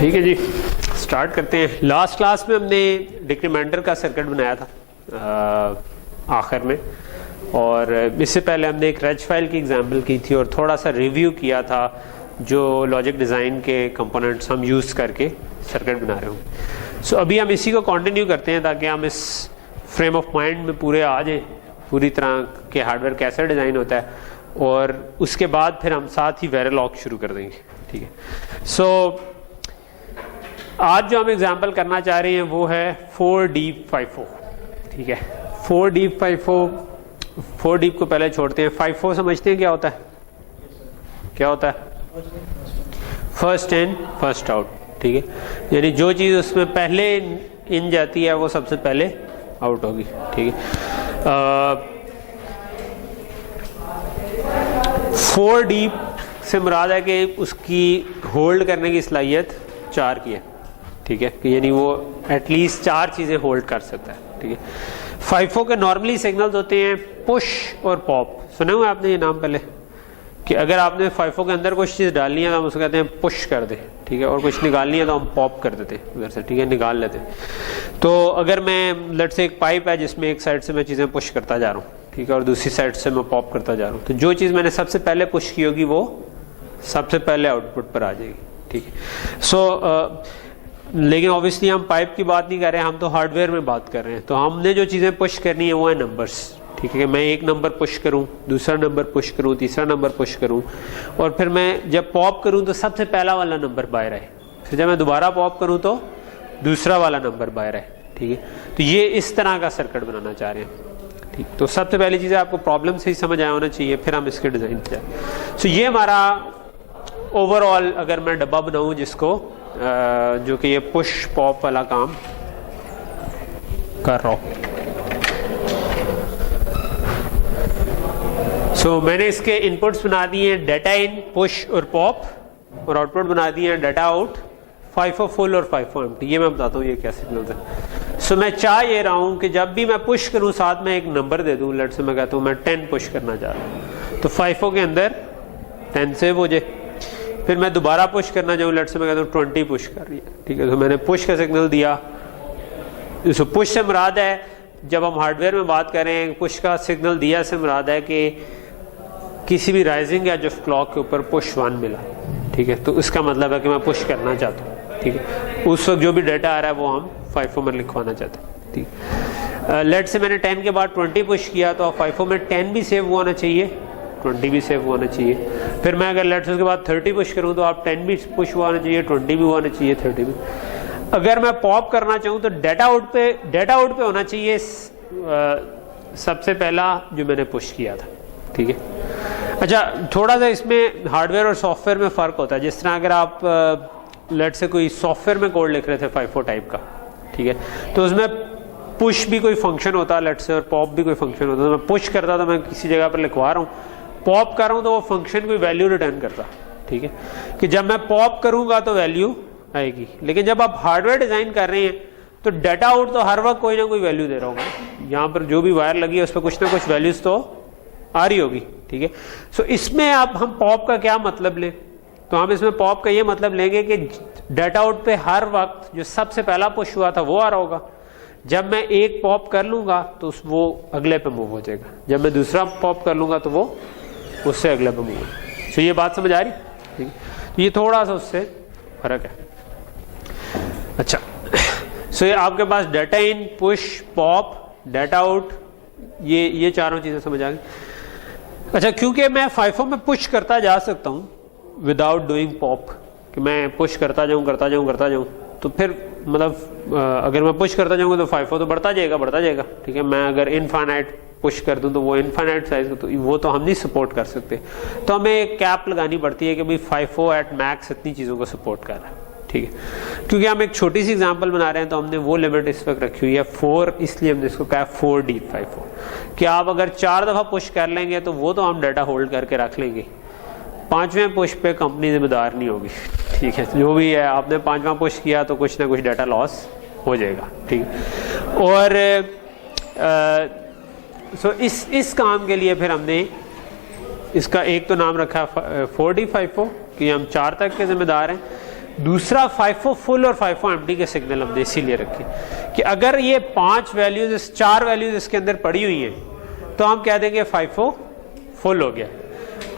ठीक है जी, स्टार्ट करते हैं। लास्ट क्लास में हमने डिक्रीमेंटर का सर्किट बनाया था आखिर में, और इससे पहले हमने एक रेज फाइल की एग्जांपल की थी और थोड़ा सा रिव्यू किया था जो लॉजिक डिज़ाइन के कंपोनेंट्स हम यूज़ करके सर्किट बना रहे हों। सो अभी हम इसी को कंटिन्यू करते हैं ताकि हम इस फ्रेम ऑफ माइंड में पूरे आ जाएं पूरी तरह के हार्डवेयर कैसे डिज़ाइन होता है, और उसके बाद फिर हम साथ ही वेरिलॉग शुरू कर देंगे। ठीक है। सो आज जो हम एग्जांपल करना चाह रहे हैं वो है 4D54। ठीक है, 4D को पहले छोड़ते हैं। 54 समझते हैं क्या होता है? क्या होता है? First in first out. ठीक है, यानी जो चीज़ उसमें पहले इन जाती है वो सबसे पहले आउट होगी। ठीक है। 4D से मुराद है कि उसकी होल्ड करने की सलाहियत 4 की है। ठीक है, यानी वो एटलीस्ट 4 चीज़ें होल्ड कर सकता है। ठीक है। 54 के नॉर्मली सिग्नल्स होते हैं पुश और पॉप। सुने हुए आपने ये नाम पहले कि अगर आपने 54 के अंदर कुछ चीज़ डालनी है तो हम उसको कहते हैं पुश कर दे। ठीक है, और कुछ निकालनी है तो हम पॉप कर देते हैं उधर से। ठीक है, निकाल लेते हैं। तो अगर मैं लेट्स से एक पाइप है जिसमें एक साइड से मैं चीज़ें पुश करता जा रहा हूँ, ठीक है, और दूसरी साइड से मैं पॉप करता जा रहा हूँ, तो जो चीज़ मैंने सबसे पहले पुश की होगी वो सबसे पहले आउटपुट पर आ जाएगी। ठीक है। सो लेकिन ऑब्वियसली हम पाइप की बात नहीं कर रहे हैं, हम तो हार्डवेयर में बात कर रहे हैं। तो हमने जो चीज़ें पुश करनी है वो है नंबर्स। ठीक है, मैं एक नंबर पुश करूं, दूसरा नंबर पुश करूं, तीसरा नंबर पुश करूं, और फिर मैं जब पॉप करूं तो सबसे पहला वाला नंबर बाहर आए, फिर जब मैं दोबारा पॉप करूं तो दूसरा वाला नंबर बाहर आए। ठीक है, तो ये इस तरह का सर्किट बनाना चाह रहे हैं। ठीक, तो सबसे पहली चीज़ आपको प्रॉब्लम से ही समझ आया होना चाहिए, फिर हम इसके डिज़ाइन पे जाए। सो ये हमारा ओवरऑल अगर मैं डब्बा बनाऊं जिसको जो कि ये पुश पॉप वाला काम कर रहा हूं। सो मैंने इसके इनपुट्स बना दिए हैं डेटा इन, पुश और पॉप, और आउटपुट बना दिए हैं डेटा आउट, 54 फुल और 54 एम्प्टी। ये मैं बताता हूँ ये क्या सिग्नल्स है। सो मैं चाह ये रहा हूँ कि जब भी मैं पुश करूँ साथ में एक नंबर दे दूँ। लेट से मैं कहता हूँ मैं 10 पुश करना चाह रहा हूँ, तो 54 के अंदर 10 सेव हो जाए। फिर मैं दोबारा पुश करना चाहूँ, लेट से मैं कहता हूँ 20 पुश कर रही है। ठीक है, तो मैंने पुश का सिग्नल दिया। इसको पुश से मुराद है, जब हम हार्डवेयर में बात करें, पुश का सिग्नल दिया से मुराद है कि किसी भी राइजिंग एज ऑफ क्लॉक के ऊपर पुश 1 मिला। ठीक है, तो इसका मतलब है कि मैं पुश करना चाहता हूँ। ठीक है, उस वक्त जो भी डाटा आ रहा है वो हम 54 में लिखवाना चाहते हैं। ठीक, लेट से मैंने 10 के बाद 20 पुश किया, तो 54 में 10 भी सेव होना चाहिए, 20 भी सेव होना चाहिए। फिर मैं अगर लेट्स उसके बाद 30 पुश करूं तो आप 10 भी पुश होना चाहिए, 20 भी होना चाहिए, 30 भी। अगर मैं पॉप करना चाहूं तो डेटा आउट पे होना चाहिए सबसे पहला जो मैंने पुश किया था। ठीक है। अच्छा, थोड़ा सा इसमें हार्डवेयर और सॉफ्टवेयर में फ़र्क होता है। जिस तरह अगर आप लेट से कोई सॉफ्टवेयर में कोड लिख रहे थे 54 टाइप का, ठीक है, तो उसमें पुश भी कोई फंक्शन होता है लेट से, और पॉप भी कोई फंक्शन होता है। तो मैं पुश करता तो मैं किसी जगह पर लिखवा रहा हूँ, पॉप कर रहा हूँ तो वो फंक्शन कोई वैल्यू रिटर्न करता। ठीक है, कि जब मैं पॉप करूँगा तो वैल्यू आएगी। लेकिन जब आप हार्डवेयर डिज़ाइन कर रहे हैं तो डाटा आउट तो हर वक्त कोई ना कोई वैल्यू दे रहा होगा। यहाँ पर जो भी वायर लगी है उस पर कुछ ना कुछ वैल्यूज़ तो आ रही होगी। ठीक है, सो इसमें अब हम पॉप का क्या मतलब लें, तो हम इसमें पॉप का ये मतलब लेंगे कि डाटा आउट पे हर वक्त जो सबसे पहला पुश हुआ था वो आ रहा होगा। जब मैं एक पॉप कर लूँगा तो वो अगले पे मूव हो जाएगा, जब मैं दूसरा पॉप कर लूँगा तो वो उससे अगले पे मूव हो जाएगा। सो ये बात समझ आ रही? ठीक है, तो ये थोड़ा सा उससे फर्क है। अच्छा, सो ये आपके पास data in, push, pop, data out, ये चारों चीज़ें समझ आ गई। अच्छा, क्योंकि मैं 54 में पुश करता जा सकता हूँ विदाउट डूइंग पॉप, कि मैं पुश करता जाऊँ, तो फिर मतलब अगर मैं पुश करता जाऊँगा तो 54 तो बढ़ता जाएगा। ठीक है, मैं अगर इनफाइनाइट पुश कर दूँ तो वो इनफाइनाइट साइज तो वो तो हम नहीं सपोर्ट कर सकते। तो हमें एक कैप लगानी पड़ती है कि भाई 54 एट मैक्स इतनी चीज़ों को सपोर्ट कर रहा है। ठीक है, क्योंकि हम एक छोटी सी एग्जांपल बना रहे हैं तो हमने वो लिमिट इस वक्त रखी हुई है 4, इसलिए हमने इसको कहा 4D54 कि आप अगर 4 दफ़ा पुश कर लेंगे तो वो तो हम डाटा होल्ड करके रख लेंगे, 5वें पुश पे कंपनी जिम्मेदार नहीं होगी। ठीक है, जो भी है आपने 5वां पुश किया तो कुछ ना कुछ डाटा लॉस हो जाएगा। ठीक है, और सो इस काम के लिए फिर हमने इसका एक तो नाम रखा 4D54 कि हम 4 तक के जिम्मेदार हैं, दूसरा FIFO फुल और FIFO एम्प्टी के सिग्नल हमने इसीलिए रखे कि अगर ये 4 वैल्यूज इसके अंदर पड़ी हुई हैं तो हम कह देंगे FIFO फुल हो गया।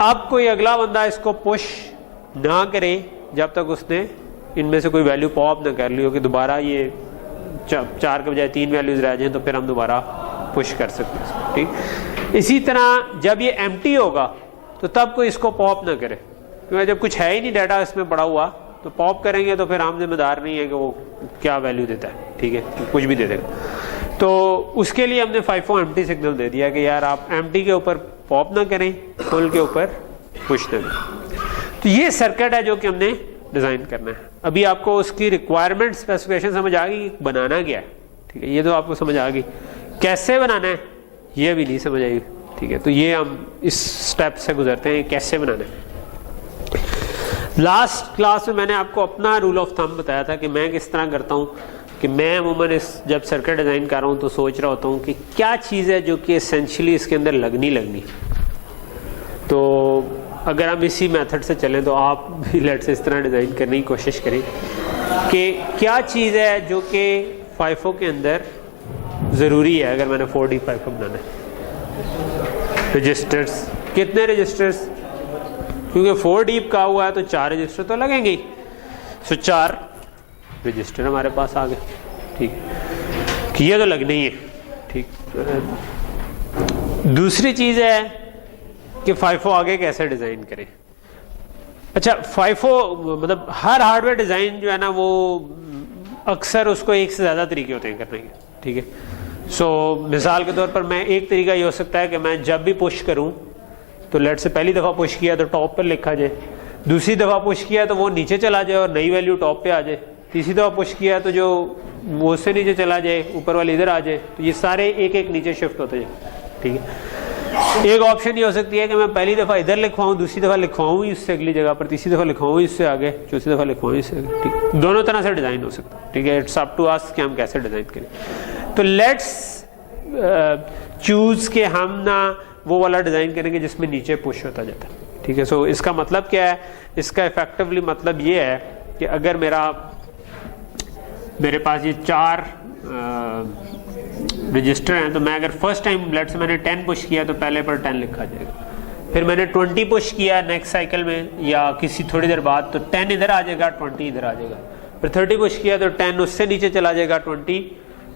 अब कोई अगला बंदा इसको पुश ना करे जब तक उसने इनमें से कोई वैल्यू पॉप ना कर ली हो कि दोबारा ये 4 के बजाय 3 वैल्यूज रह जाएं तो फिर हम दोबारा पुश कर सकते हैं, ठीक। इसी तरह जब ये एम्प्टी होगा तो तब कोई इसको पॉप ना करे, क्योंकि जब कुछ है ही नहीं डाटा इसमें पड़ा हुआ तो पॉप करेंगे तो फिर हम जिम्मेदार नहीं है कि वो क्या वैल्यू देता है, ठीक है, कुछ भी दे देगा। तो उसके लिए हमने FIFO एम्प्टी सिग्नल दे दिया कि यार आप एम्प्टी के ऊपर पॉप ना करें, फुल के ऊपर पुश ना करें। तो ये सर्किट है जो कि हमने डिज़ाइन करना है। अभी आपको उसकी रिक्वायरमेंट स्पेसिफिकेशन समझ आ गई, बनाना क्या है, ठीक है, ये तो आपको समझ आ गई। कैसे बनाना है ये अभी नहीं समझ आई, ठीक है। तो ये हम इस स्टेप से गुजरते हैं, कैसे बनाना है। लास्ट क्लास में मैंने आपको अपना रूल ऑफ थंब बताया था कि मैं किस तरह करता हूँ कि मैं अमूमन जब सर्किट डिज़ाइन कर रहा हूँ तो सोच रहा होता हूँ कि क्या चीज़ है जो कि एसेंशियली इसके अंदर लगनी। तो अगर हम इसी मेथड से चलें तो आप भी लेट से इस तरह डिज़ाइन करने की कोशिश करें कि क्या चीज़ है जो कि FIFO के अंदर ज़रूरी है अगर मैंने 4D FIFO बनाना है। रजिस्टर्स, कितने रजिस्टर्स, क्योंकि 4D का हुआ है तो 4 रजिस्टर तो लगेंगे ही। सो 4 रजिस्टर हमारे पास आ गए, ठीक, कि ये तो लगने ही है, ठीक। दूसरी चीज़ है कि FIFO आगे कैसे डिज़ाइन करें। अच्छा, FIFO मतलब हर हार्डवेयर डिज़ाइन जो है ना वो अक्सर उसको एक से ज़्यादा तरीके होते हैं करने के, ठीक है। सो मिसाल के तौर पर मैं एक तरीका ये हो सकता है कि मैं जब भी पुश करूं तो लेट से पहली दफ़ा पुश किया तो टॉप पर लिखा जाए, दूसरी दफ़ा पुश किया तो वो नीचे चला जाए और नई वैल्यू टॉप पे आ जाए, तीसरी दफ़ा पुश किया तो जो वो उससे नीचे चला जाए ऊपर वाली इधर आ जाए, तो ये सारे एक एक नीचे शिफ्ट होते जाए, ठीक है। एक ऑप्शन ये हो सकती है कि मैं पहली दफ़ा इधर लिखवाऊँ, दूसरी दफ़ा लिखवाऊँ इससे अगली जगह पर, तीसरी दफ़ा लिखवाऊँ इससे आगे, चौथी दफ़ा लिखवाऊँ इससे आगे, ठीक। दोनों तरह से डिज़ाइन हो सकता है, ठीक है। इट्स अप टू अस कि हम कैसे डिज़ाइन करें। तो लेट्स चूज़ के हम ना वो वाला डिज़ाइन करेंगे जिसमें नीचे पुश होता जाता है, ठीक है। सो इसका मतलब क्या है, इसका इफेक्टिवली मतलब ये है कि अगर मेरे पास ये 4 रजिस्टर हैं तो मैं अगर फर्स्ट टाइम लेट से मैंने 10 पुश किया तो पहले पर 10 लिखा जाएगा, फिर मैंने 20 पुश किया नेक्स्ट साइकिल में या किसी थोड़ी देर बाद तो 10 इधर आ जाएगा, 20 इधर आ जाएगा, फिर 30 पुश किया तो 10 उससे नीचे चला जाएगा, 20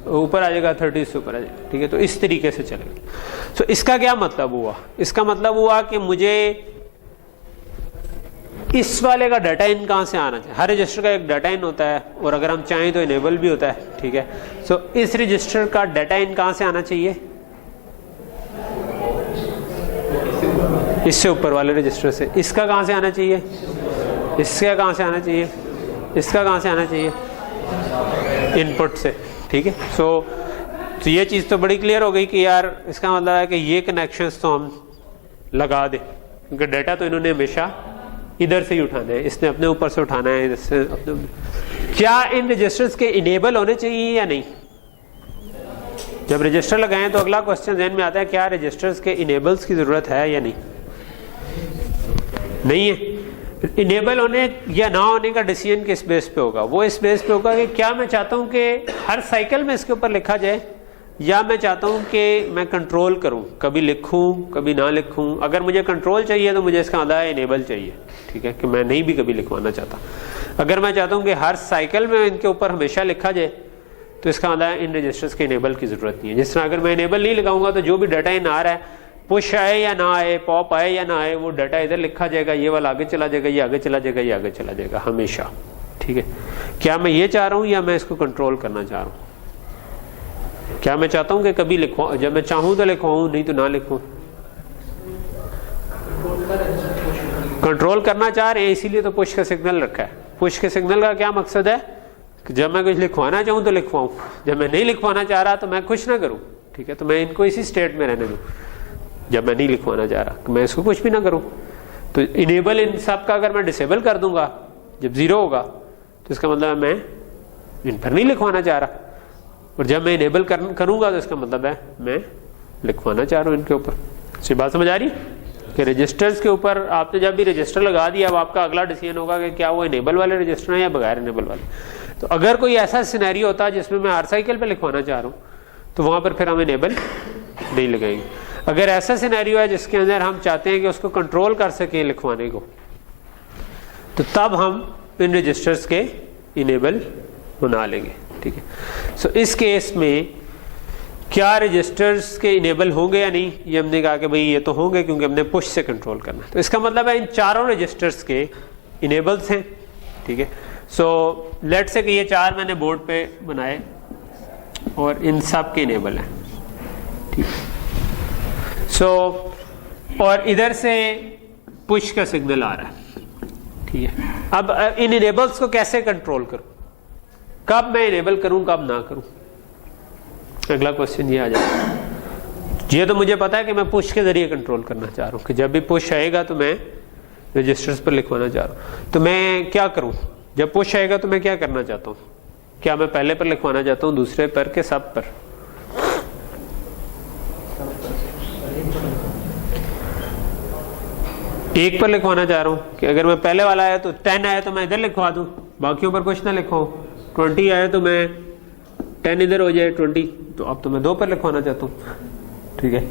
ऊपर आ जाएगा, 30 इससे ऊपर आ जाएगा, ठीक है। तो इस तरीके से चलेगा। तो इसका क्या मतलब हुआ, इसका मतलब हुआ कि मुझे इस वाले का डाटा इन कहाँ से आना चाहिए। हर रजिस्टर का एक डाटा इन होता है और अगर हम चाहें तो इनेबल भी होता है, ठीक है। सो इस रजिस्टर का डाटा इन कहाँ से आना चाहिए, इससे ऊपर वाले रजिस्टर से। इसका कहाँ से आना चाहिए, इसका कहाँ से आना चाहिए, इसका कहाँ से आना चाहिए, इनपुट से, ठीक है। तो ये चीज़ तो बड़ी क्लियर हो गई कि यार इसका मतलब है कि ये कनेक्शंस तो हम लगा दें, क्योंकि डाटा तो इन्होंने हमेशा इधर से ही उठाना है, इसने अपने ऊपर से उठाना है, इधर से अपने। क्या इन रजिस्टर्स के इनेबल होने चाहिए या नहीं। जब रजिस्टर लगाएं तो अगला क्वेश्चन ज़हन में आता है, क्या रजिस्टर्स के इनेबल्स की ज़रूरत है या नहीं है। इनेबल होने या ना होने का डिसीजन किस बेस पे होगा, वो इस बेस पे होगा कि क्या मैं चाहता हूँ कि हर साइकिल में इसके ऊपर लिखा जाए या मैं चाहता हूँ कि मैं कंट्रोल करूँ, कभी लिखूँ कभी ना लिखूँ। अगर मुझे कंट्रोल चाहिए तो मुझे इसका मतलब इनेबल चाहिए, ठीक है, कि मैं नहीं भी कभी लिखवाना चाहता। अगर मैं चाहता हूँ कि हर साइकिल में इनके ऊपर हमेशा लिखा जाए तो इसका मतलब इन रजिस्टर्स के इनेबल की ज़रूरत नहीं है। जिस तरह अगर मैं इनेबल नहीं लगाऊंगा तो जो भी डाटा इन आ रहा है, पुश आए या ना आए, पॉप आए या ना आए, वो डाटा इधर लिखा जाएगा, ये वाला आगे चला जाएगा, ये आगे चला जाएगा, ये आगे चला जाएगा हमेशा, ठीक है। क्या मैं ये चाह रहा हूँ या मैं इसको कंट्रोल करना चाह रहा हूँ। क्या मैं चाहता हूँ कि कभी लिखवाऊँ, जब मैं चाहूँ तो लिखवाऊँ, नहीं तो ना लिखूँ। कंट्रोल करना चाह रहे हैं इसीलिए तो पुश का सिग्नल रखा है। पुश के सिग्नल का क्या मकसद है कि जब मैं कुछ लिखवाना चाहूँ तो लिखवाऊँ, जब मैं नहीं लिखवाना चाह रहा तो मैं कुछ ना करूँ, ठीक है। तो मैं इनको इसी स्टेट में रहने दूँ। जब मैं नहीं लिखवाना चाह रहा मैं इसको कुछ भी ना करूँ। तो इनेबल इन सब का अगर मैं डिसेबल कर दूंगा जब 0 होगा तो इसका मतलब है मैं इन पर नहीं लिखवाना चाह रहा, और जब मैं इनेबल करूंगा तो इसका मतलब है मैं लिखवाना चाह रहा हूँ इनके ऊपर। बात समझ आ रही? कि रजिस्टर्स के ऊपर आपने जब भी रजिस्टर लगा दिया, अब आपका अगला डिसीजन होगा कि क्या वो इनेबल वाले रजिस्टर हैं या बगैर इनेबल वाले। तो अगर कोई ऐसा सिनेरियो होता है जिसमें मैं हर साइकिल पे लिखवाना चाह रहा हूँ तो वहाँ पर फिर हम इनेबल नहीं लगाएंगे। अगर ऐसा सिनेरियो है जिसके अंदर हम चाहते हैं कि उसको कंट्रोल कर सकें लिखवाने को, तो तब हम इन रजिस्टर्स के इनेबल बना लेंगे। ठीक है, सो इस केस में क्या रजिस्टर्स के इनेबल होंगे या नहीं, ये हमने कहा कि भाई ये तो होंगे क्योंकि हमने पुश से कंट्रोल करना है। तो इसका मतलब है इन चारों रजिस्टर्स के इनेबल्स हैं। ठीक है, सो लेट्स से कि ये चार मैंने बोर्ड पे बनाए और इन सब के इनेबल हैं। ठीक है, सो और इधर से पुश का सिग्नल आ रहा है। ठीक है, अब इन इनेबल्स को कैसे कंट्रोल करूं, कब मैं इनेबल करूं कब ना करूं, अगला क्वेश्चन ये आ जाए। ये तो मुझे पता है कि मैं पुश के जरिए कंट्रोल करना चाह रहा हूं कि जब भी पुश आएगा तो मैं रजिस्टर्स पर लिखवाना चाह रहा हूं, तो मैं क्या करूं, जब पुश आएगा तो मैं क्या करना चाहता हूं, क्या मैं पहले पर लिखवाना चाहता हूं, दूसरे पर के सब पर? एक पर लिखवाना चाह रहा हूं कि अगर मैं पहले वाला आया तो 10 आया तो मैं इधर लिखवा दूं, बाकियों पर कुछ ना लिखवाऊं। 20 आया तो मैं 10 इधर हो जाए 20, तो अब तो मैं 2 पर लिखवाना चाहता हूं। ठीक है,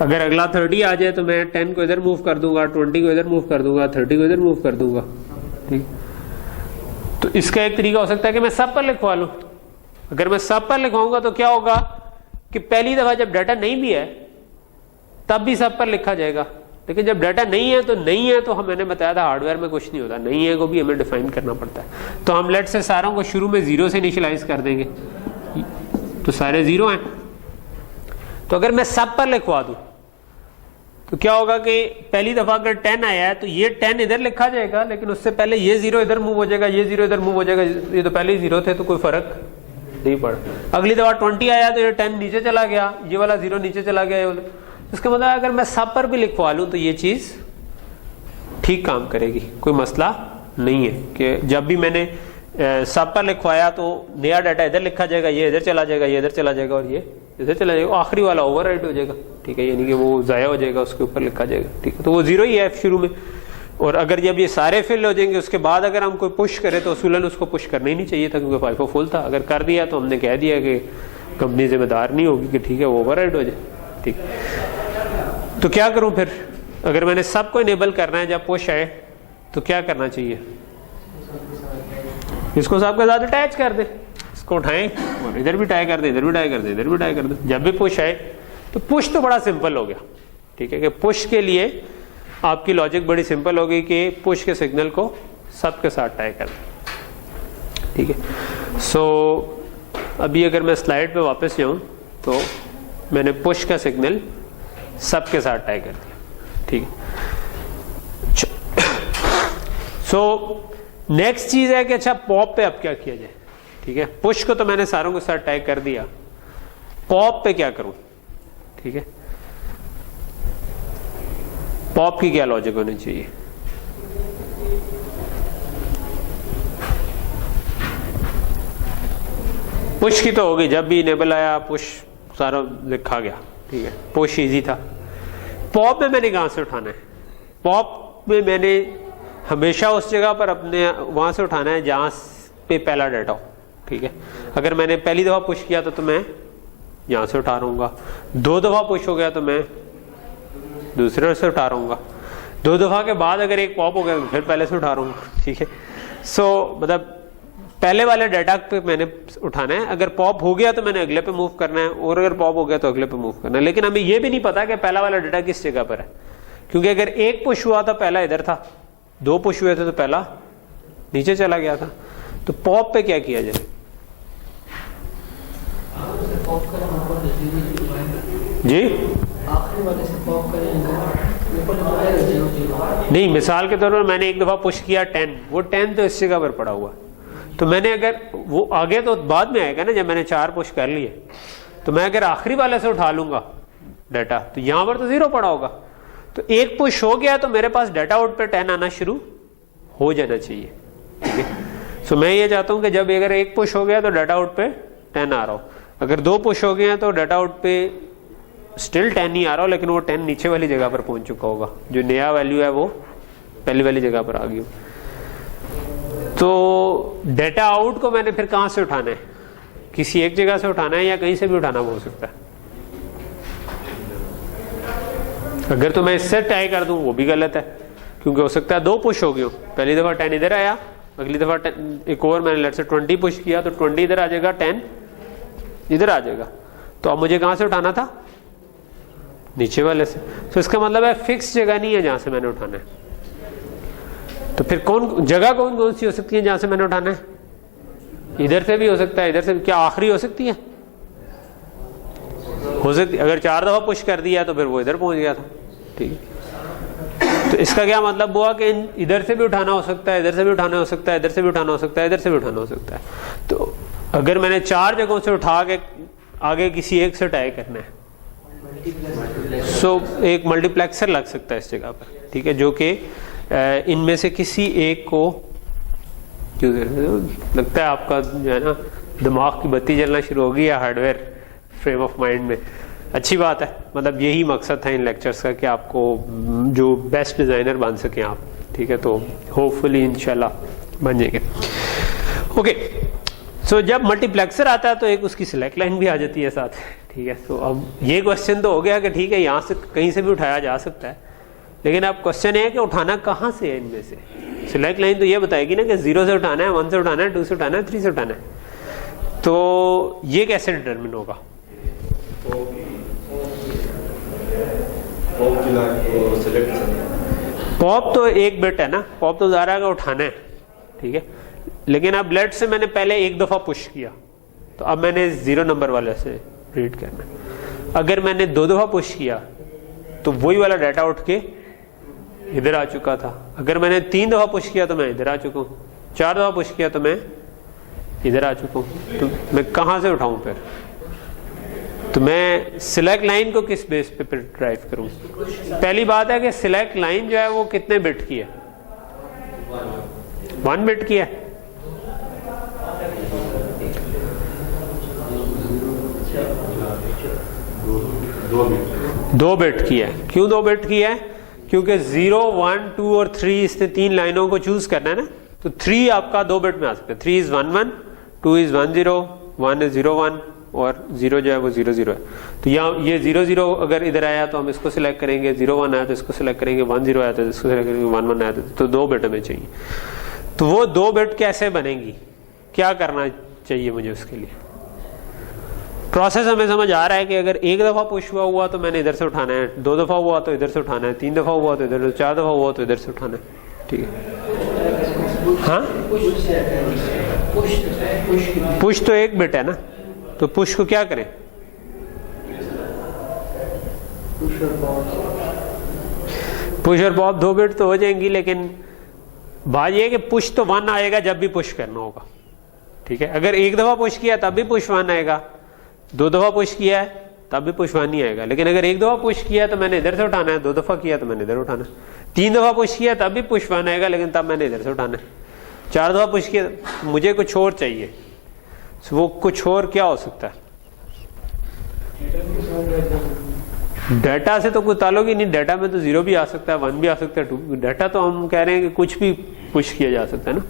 अगर अगला 30 आ जाए तो मैं 10 को इधर मूव कर दूंगा, 20 को इधर मूव कर दूंगा, 30 को इधर मूव कर दूंगा। ठीक, तो इसका एक तरीका हो सकता है कि मैं सब पर लिखवा लूं। अगर मैं सब पर लिखवाऊंगा तो क्या होगा कि पहली दफा जब डाटा नहीं भी है तब भी सब पर लिखा जाएगा, लेकिन जब डाटा नहीं है तो नहीं है, तो मैंने बताया था हार्डवेयर में कुछ नहीं होता, नहीं है को भी हमें डिफाइन करना पड़ता है। तो हम लेट से सारों को शुरू में 0 से इनिशियलाइज कर देंगे, तो सारे 0 हैं। तो अगर मैं सब पर लिखवा दूं तो क्या होगा कि पहली दफा अगर 10 आया है तो ये 10 इधर लिखा जाएगा, लेकिन उससे पहले ये 0 इधर मूव हो जाएगा, ये 0 इधर मूव हो जाएगा, ये तो पहले ही 0 थे तो कोई फर्क नहीं पड़ा। अगली दफा 20 आया तो ये 10 नीचे चला गया, ये वाला 0 नीचे चला गया, ये वाला। इसका मतलब अगर मैं सब पर भी लिखवा लूं तो ये चीज ठीक काम करेगी, कोई मसला नहीं है कि जब भी मैंने सब पर लिखवाया तो नया डाटा इधर लिखा जाएगा, ये इधर चला जाएगा, ये इधर चला जाएगा और ये इधर चला जाएगा, आखिरी वाला ओवरराइट हो जाएगा। ठीक है, यानी कि वो जाया हो जाएगा, उसके ऊपर लिखा जाएगा। ठीक है, तो वो 0 ही है शुरू में। और अगर जब ये सारे फिल हो जाएंगे उसके बाद अगर हम कोई पुश करें तो असूलन उसको पुश करना ही नहीं चाहिए था, क्योंकि 5 फुल था। अगर कर दिया तो हमने कह दिया कि कंपनी जिम्मेदार नहीं होगी कि ठीक है वो ओवरराइट हो जाए। ठीक, तो क्या करूं फिर, अगर मैंने सबको इनेबल करना है जब पुश आए तो क्या करना चाहिए? इसको सबके साथ अटैच कर दे, इसको उठाएं और इधर भी टाई कर दे, इधर भी टाई कर दे, इधर भी टाई कर दे। जब भी पुश आए तो पुश तो बड़ा सिंपल हो गया। ठीक है, कि पुश के लिए आपकी लॉजिक बड़ी सिंपल हो गई कि पुश के सिग्नल को सबके साथ टाई कर दे। ठीक है, सो अभी अगर मैं स्लाइड पे वापस जाऊं तो मैंने पुश का सिग्नल सबके साथ टाई कर दिया। ठीक है, सो नेक्स्ट चीज है कि अच्छा पॉप पे अब क्या किया जाए। ठीक है, पुश को तो मैंने सारों के साथ टाई कर दिया, पॉप पे क्या करूं? ठीक है, पॉप की क्या लॉजिक होनी चाहिए? पुश की तो होगी, जब भी इनेबल आया पुश सारा लिखा गया। ठीक है, पुश इजी था। पॉप में मैंने कहां से उठाना है? पॉप में मैंने हमेशा उस जगह पर अपने वहां से उठाना है जहां पे पहला डाटा हो। ठीक है, अगर मैंने पहली दफा पुश किया तो मैं यहां से उठा रहूंगा, 2 दफा पुश हो गया तो मैं दूसरे से उठा रहूंगा, 2 दफा के बाद अगर एक पॉप हो गया तो फिर पहले से उठा रहूंगा। ठीक है, सो मतलब पहले वाले डाटा पे मैंने उठाना है, अगर पॉप हो गया तो मैंने अगले पे मूव करना है, और अगर पॉप हो गया तो अगले पे मूव करना है। लेकिन हमें यह भी नहीं पता कि पहला वाला डाटा किस जगह पर है, क्योंकि अगर एक पुश हुआ था पहला इधर था, 2 पुश हुए थे तो पहला नीचे चला गया था। तो पॉप पे क्या किया जाए जी? नहीं, मिसाल के तौर पर मैंने एक दफा पुश किया 10, वो 10 तो इस जगह पर पड़ा हुआ, तो मैंने अगर वो आगे तो बाद में आएगा ना, जब मैंने 4 पुश कर लिए, तो मैं अगर आखिरी वाले से उठा लूंगा डाटा तो यहां पर तो 0 पड़ा होगा। तो एक पुश हो गया तो मेरे पास डाटा आउट पे 10 आना शुरू हो जाना चाहिए। ठीक है, सो मैं ये चाहता हूं कि जब अगर एक पुश हो गया तो डाटा आउट पे 10 आ रहा हो, अगर 2 पुश हो गए हैं तो डाटा आउट पे स्टिल 10 नहीं आ रहा हो, लेकिन वो 10 नीचे वाली जगह पर पहुंच चुका होगा, जो नया वैल्यू है वो पहली वाली जगह पर आ गई। तो डेटा आउट को मैंने फिर कहां से उठाना है, किसी एक जगह से उठाना है या कहीं से भी उठाना हो सकता है। अगर तो मैं इससे ट्राई कर दूं वो भी गलत है, क्योंकि हो सकता है 2 पुश हो गए हो, पहली दफा 10 इधर आया, अगली दफा 10 एक और मैंने लेट से 20 पुश किया तो 20 इधर आ जाएगा, 10 इधर आ जाएगा। तो अब मुझे कहां से उठाना था, नीचे वाले से। तो इसका मतलब है फिक्स जगह नहीं है जहां से मैंने उठाना है। तो फिर कौन जगह कौन कौन सी हो सकती है जहां से मैंने उठाना है, इधर से भी हो सकता है, इधर से भी। क्या आखिरी हो सकती है, हो सकती। अगर 4 दफा पुश कर दिया तो फिर वो इधर पहुंच गया था, ठीक है। तो इसका क्या मतलब हुआ कि इधर से भी उठाना हो सकता है, इधर से भी उठाना हो सकता है, इधर से भी उठाना हो सकता है, इधर से भी उठाना हो सकता है। तो अगर मैंने 4 जगहों से उठा के आगे किसी एक से ट्राई करना है, सो एक मल्टीप्लेक्सर लग सकता है इस जगह पर, ठीक है, जो कि इनमें से किसी एक को, क्यों लगता है आपका जो है ना दिमाग की बत्ती जलना शुरू होगी या हार्डवेयर फ्रेम ऑफ माइंड में। अच्छी बात है, मतलब यही मकसद था इन लेक्चर्स का कि आपको जो बेस्ट डिज़ाइनर बन सकें आप, ठीक है। तो होपफुली इंशाल्लाह बन जाएंगे। ओके, सो जब मल्टीप्लेक्सर आता है तो एक उसकी सिलेक्ट लाइन भी आ जाती है साथ, ठीक है। तो अब ये क्वेश्चन तो हो गया कि ठीक है यहाँ से कहीं से भी उठाया जा सकता है, लेकिन अब क्वेश्चन है कि उठाना कहाँ से है इनमें से। सिलेक्ट लाइन तो ये बताएगी ना कि 0 से उठाना है, 1 से उठाना है, 2 से उठाना है, 3 से उठाना है। तो ये कैसे डिटरमिन होगा, पॉप तो एक बिट है ना, पॉप तो ज़ारा का उठाना है, ठीक है। लेकिन अब लेट से मैंने पहले एक दफा पुश किया तो अब मैंने 0 नंबर वाले से रीड करना है। अगर मैंने 2 दफा पुश किया तो वही वाला डाटा उठ के इधर आ चुका था। अगर मैंने 3 दफा पुश किया तो मैं इधर आ चुका हूँ, 4 दफा पुश किया तो मैं इधर आ चुका हूँ। तो मैं कहाँ से उठाऊँ फिर, तो मैं सिलेक्ट लाइन को किस बेस पे ड्राइव करूँ। पहली बात है कि सिलेक्ट लाइन जो है वो कितने बिट की है, 1 बिट की है। दो बिट की है। क्यों 2 बिट की है, क्योंकि 0, 1, 2 और 3 इसने 3 लाइनों को चूज करना है ना। तो 3 आपका 2 बिट में आ सकता है। 3 इज 1 1, 2 इज 1 0, 1 इज 0 1 और 0 जो है वो 0 0 है। तो यहाँ ये 0 0 अगर इधर आया तो हम इसको सिलेक्ट करेंगे, 0 1 आया तो इसको सिलेक्ट करेंगे, 1 0 आया तो इसको सिलेक्ट करेंगे, 1 1 आया तो 2 बिट हमें चाहिए। तो वो 2 बिट कैसे बनेंगी, क्या करना चाहिए मुझे उसके लिए। प्रोसेस हमें समझ आ रहा है कि अगर एक दफा पुश हुआ तो मैंने इधर से उठाना है, 2 दफा हुआ तो इधर से उठाना है, 3 दफा हुआ तो इधर से, 4 दफा हुआ तो इधर से उठाना है, ठीक है। हाँ, पुश तो एक बिट है ना, तो पुश को क्या करें, पुश और पॉप 2 बिट तो हो जाएंगी, लेकिन बात यह है कि पुश तो 1 आएगा जब भी पुश करना होगा, ठीक है। अगर एक दफा पुश किया तब भी पुश 1 आएगा, 2 दफा पुश किया है तब भी पुश 1 नहीं आएगा। लेकिन अगर एक दफा पुश किया तो मैंने इधर से उठाना है, 2 दफा किया तो मैंने इधर उठाना है, 3 दफा पुश किया तब भी पुश 1 आएगा, लेकिन तब मैंने इधर से उठाना है, 4 दफा पुश किया मुझे कुछ और चाहिए। वो कुछ और क्या हो सकता है, डाटा से तो कोई ताल्लुक ही नहीं। डाटा में तो 0 भी आ सकता है, 1 भी आ सकता है, 2। डाटा तो हम कह रहे हैं कि कुछ भी पुश किया जा सकता है ना।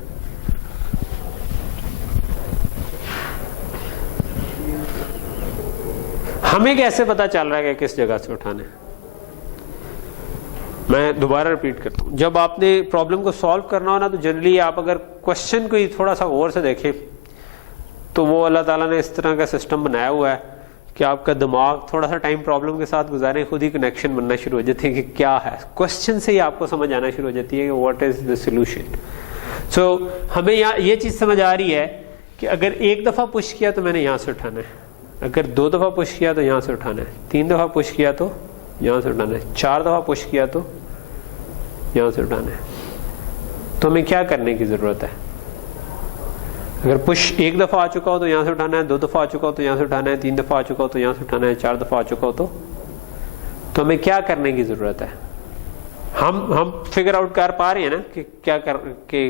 हमें कैसे पता चल रहा है कि किस जगह से उठाना है। मैं दोबारा रिपीट करता हूं, जब आपने प्रॉब्लम को सॉल्व करना हो ना, तो जनरली आप अगर क्वेश्चन को थोड़ा सा गौर से देखें तो वो अल्लाह ताला ने इस तरह का सिस्टम बनाया हुआ है कि आपका दिमाग थोड़ा सा टाइम प्रॉब्लम के साथ गुजारे, खुद ही कनेक्शन बनना शुरू हो जाते हैं कि क्या है। क्वेश्चन से ही आपको समझ आना शुरू हो जाती है कि व्हाट इज द सॉल्यूशन। सो हमें यहाँ ये चीज़ समझ आ रही है कि अगर एक दफ़ा पुश किया तो मैंने यहाँ से उठाना है, अगर 2 दफ़ा पुश किया तो यहाँ से उठाना है, 3 दफ़ा पुश किया तो यहाँ से उठाना है, 4 दफ़ा पुश किया तो यहाँ से उठाना है। तो हमें क्या करने की ज़रूरत है। अगर पुश एक दफ़ा आ चुका हो तो यहाँ से उठाना है, 2 दफ़ा आ चुका हो तो यहाँ से उठाना है, 3 दफ़ा आ चुका हो तो यहाँ से उठाना है, 4 दफ़ा आ चुका हो तो हमें क्या करने की ज़रूरत है। हम फिगर आउट कर पा रहे हैं ना कि क्या कर के,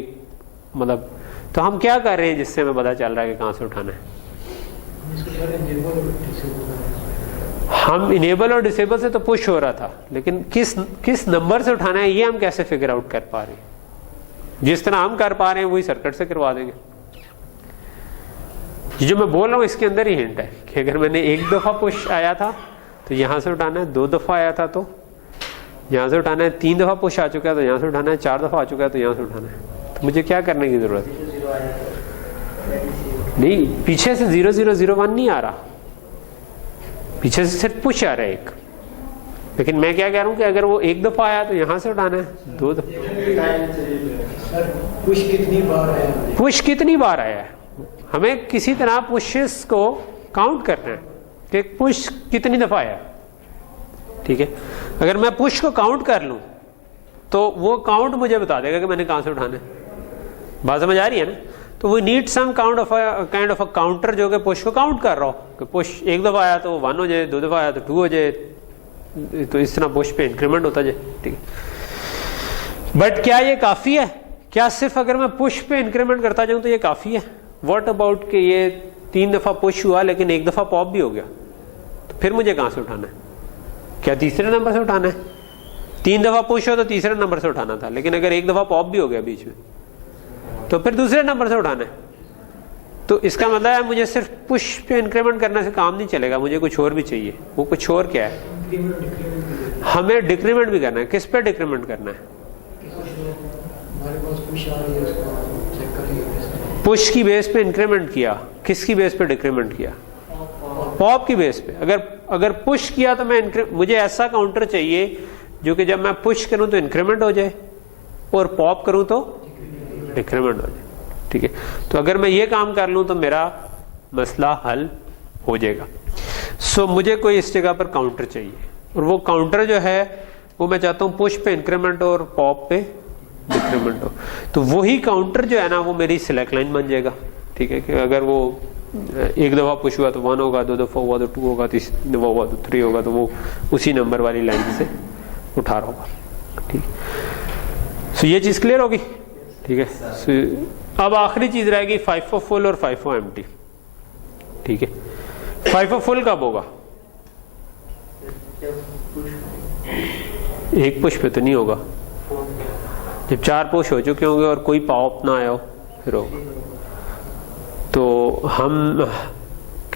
मतलब तो हम क्या कर रहे हैं जिससे हमें पता चल रहा है कि कहाँ से उठाना है। हम इनेबल और डिसेबल से तो पुश हो रहा था, लेकिन किस नंबर से उठाना है ये हम कैसे फिगर आउट कर पा रहे हैं। जिस तरह हम कर पा रहे हैं वही सर्किट से करवा देंगे। जो मैं बोल रहा हूँ इसके अंदर ही हिंट है कि अगर मैंने एक दफा पुश आया था तो यहां से उठाना है, 2 दफा आया था तो यहां से उठाना है, 3 दफा पुश आ चुका है तो यहां से उठाना है, 4 दफा आ चुका है तो यहां से उठाना है। तो मुझे क्या करने की जरूरत है? नहीं, पीछे से 0 0 0 1 नहीं आ रहा, पीछे से सिर्फ पुश आ रहा है एक। लेकिन मैं क्या कह रहा हूं कि अगर वो एक दफा आया तो यहां से उठाना है, 2 दफा। पुश कितनी बार आया है, हमें किसी तरह पुशेस को काउंट करना है कि पुश कितनी दफा आया। ठीक है, अगर मैं पुश को काउंट कर लूं तो वो काउंट मुझे बता देगा कि मैंने कहां से उठाना है। बात समझ आ रही है ना? तो we need some kind of a counter जो कि पुश को काउंट कर रहा हो कि पुश एक दफा आया तो 1 हो जाए, 2 दफा आया तो 2 हो जाए, तो इस तरह पुश पे इंक्रीमेंट होता जाए। ठीक है, बट क्या ये काफी है? क्या सिर्फ अगर मैं पुश पे इंक्रीमेंट करता जाऊं तो ये काफी है? व्हाट अबाउट कि ये 3 दफा पुश हुआ लेकिन 1 दफा पॉप भी हो गया, तो फिर मुझे कहां से उठाना है? क्या तीसरे नंबर से उठाना है? 3 दफा पुश हो तो तीसरे नंबर से उठाना था, लेकिन अगर 1 दफा पॉप भी हो गया बीच में तो फिर दूसरे नंबर से उठाना है। तो इसका मतलब है मुझे सिर्फ पुश पे इंक्रीमेंट करने से काम नहीं चलेगा, मुझे कुछ और भी चाहिए। वो कुछ और क्या है? हमें डिक्रीमेंट भी करना है। किस पे डिक्रीमेंट करना है? पुश की बेस पे इंक्रीमेंट किया, किसकी बेस पे डिक्रीमेंट किया? पॉप की बेस पे। अगर पुश किया तो मुझे ऐसा काउंटर चाहिए जो कि जब मैं पुश करूं तो इंक्रीमेंट हो जाए और पॉप करूं तो डिक्रीमेंट हो जाए। ठीक है, तो अगर मैं ये काम कर लूं तो मेरा मसला हल हो जाएगा। सो मुझे कोई इस जगह पर काउंटर चाहिए, और वो काउंटर जो है वो मैं चाहता हूं पुश पे इंक्रीमेंट और पॉप पे डिक्रीमेंट हो। तो वही काउंटर जो है ना वो मेरी सिलेक्ट लाइन बन जाएगा। ठीक है, कि अगर वो 1 दफा पुश हुआ तो 1 होगा, 2 दफा हुआ तो 2 होगा, 3 दफा हुआ तो 3 होगा, तो वो उसी नंबर वाली लाइन से उठा रहा होगा। ठीक, सो ये चीज क्लियर होगी। ठीक है, अब आखिरी चीज रहेगी FIFO फुल और FIFO एम्प्टी। ठीक है, FIFO फुल कब होगा? एक पुश पे तो नहीं होगा, जब 4 पुश हो चुके होंगे और कोई पॉप ना आया हो फिर होगा। तो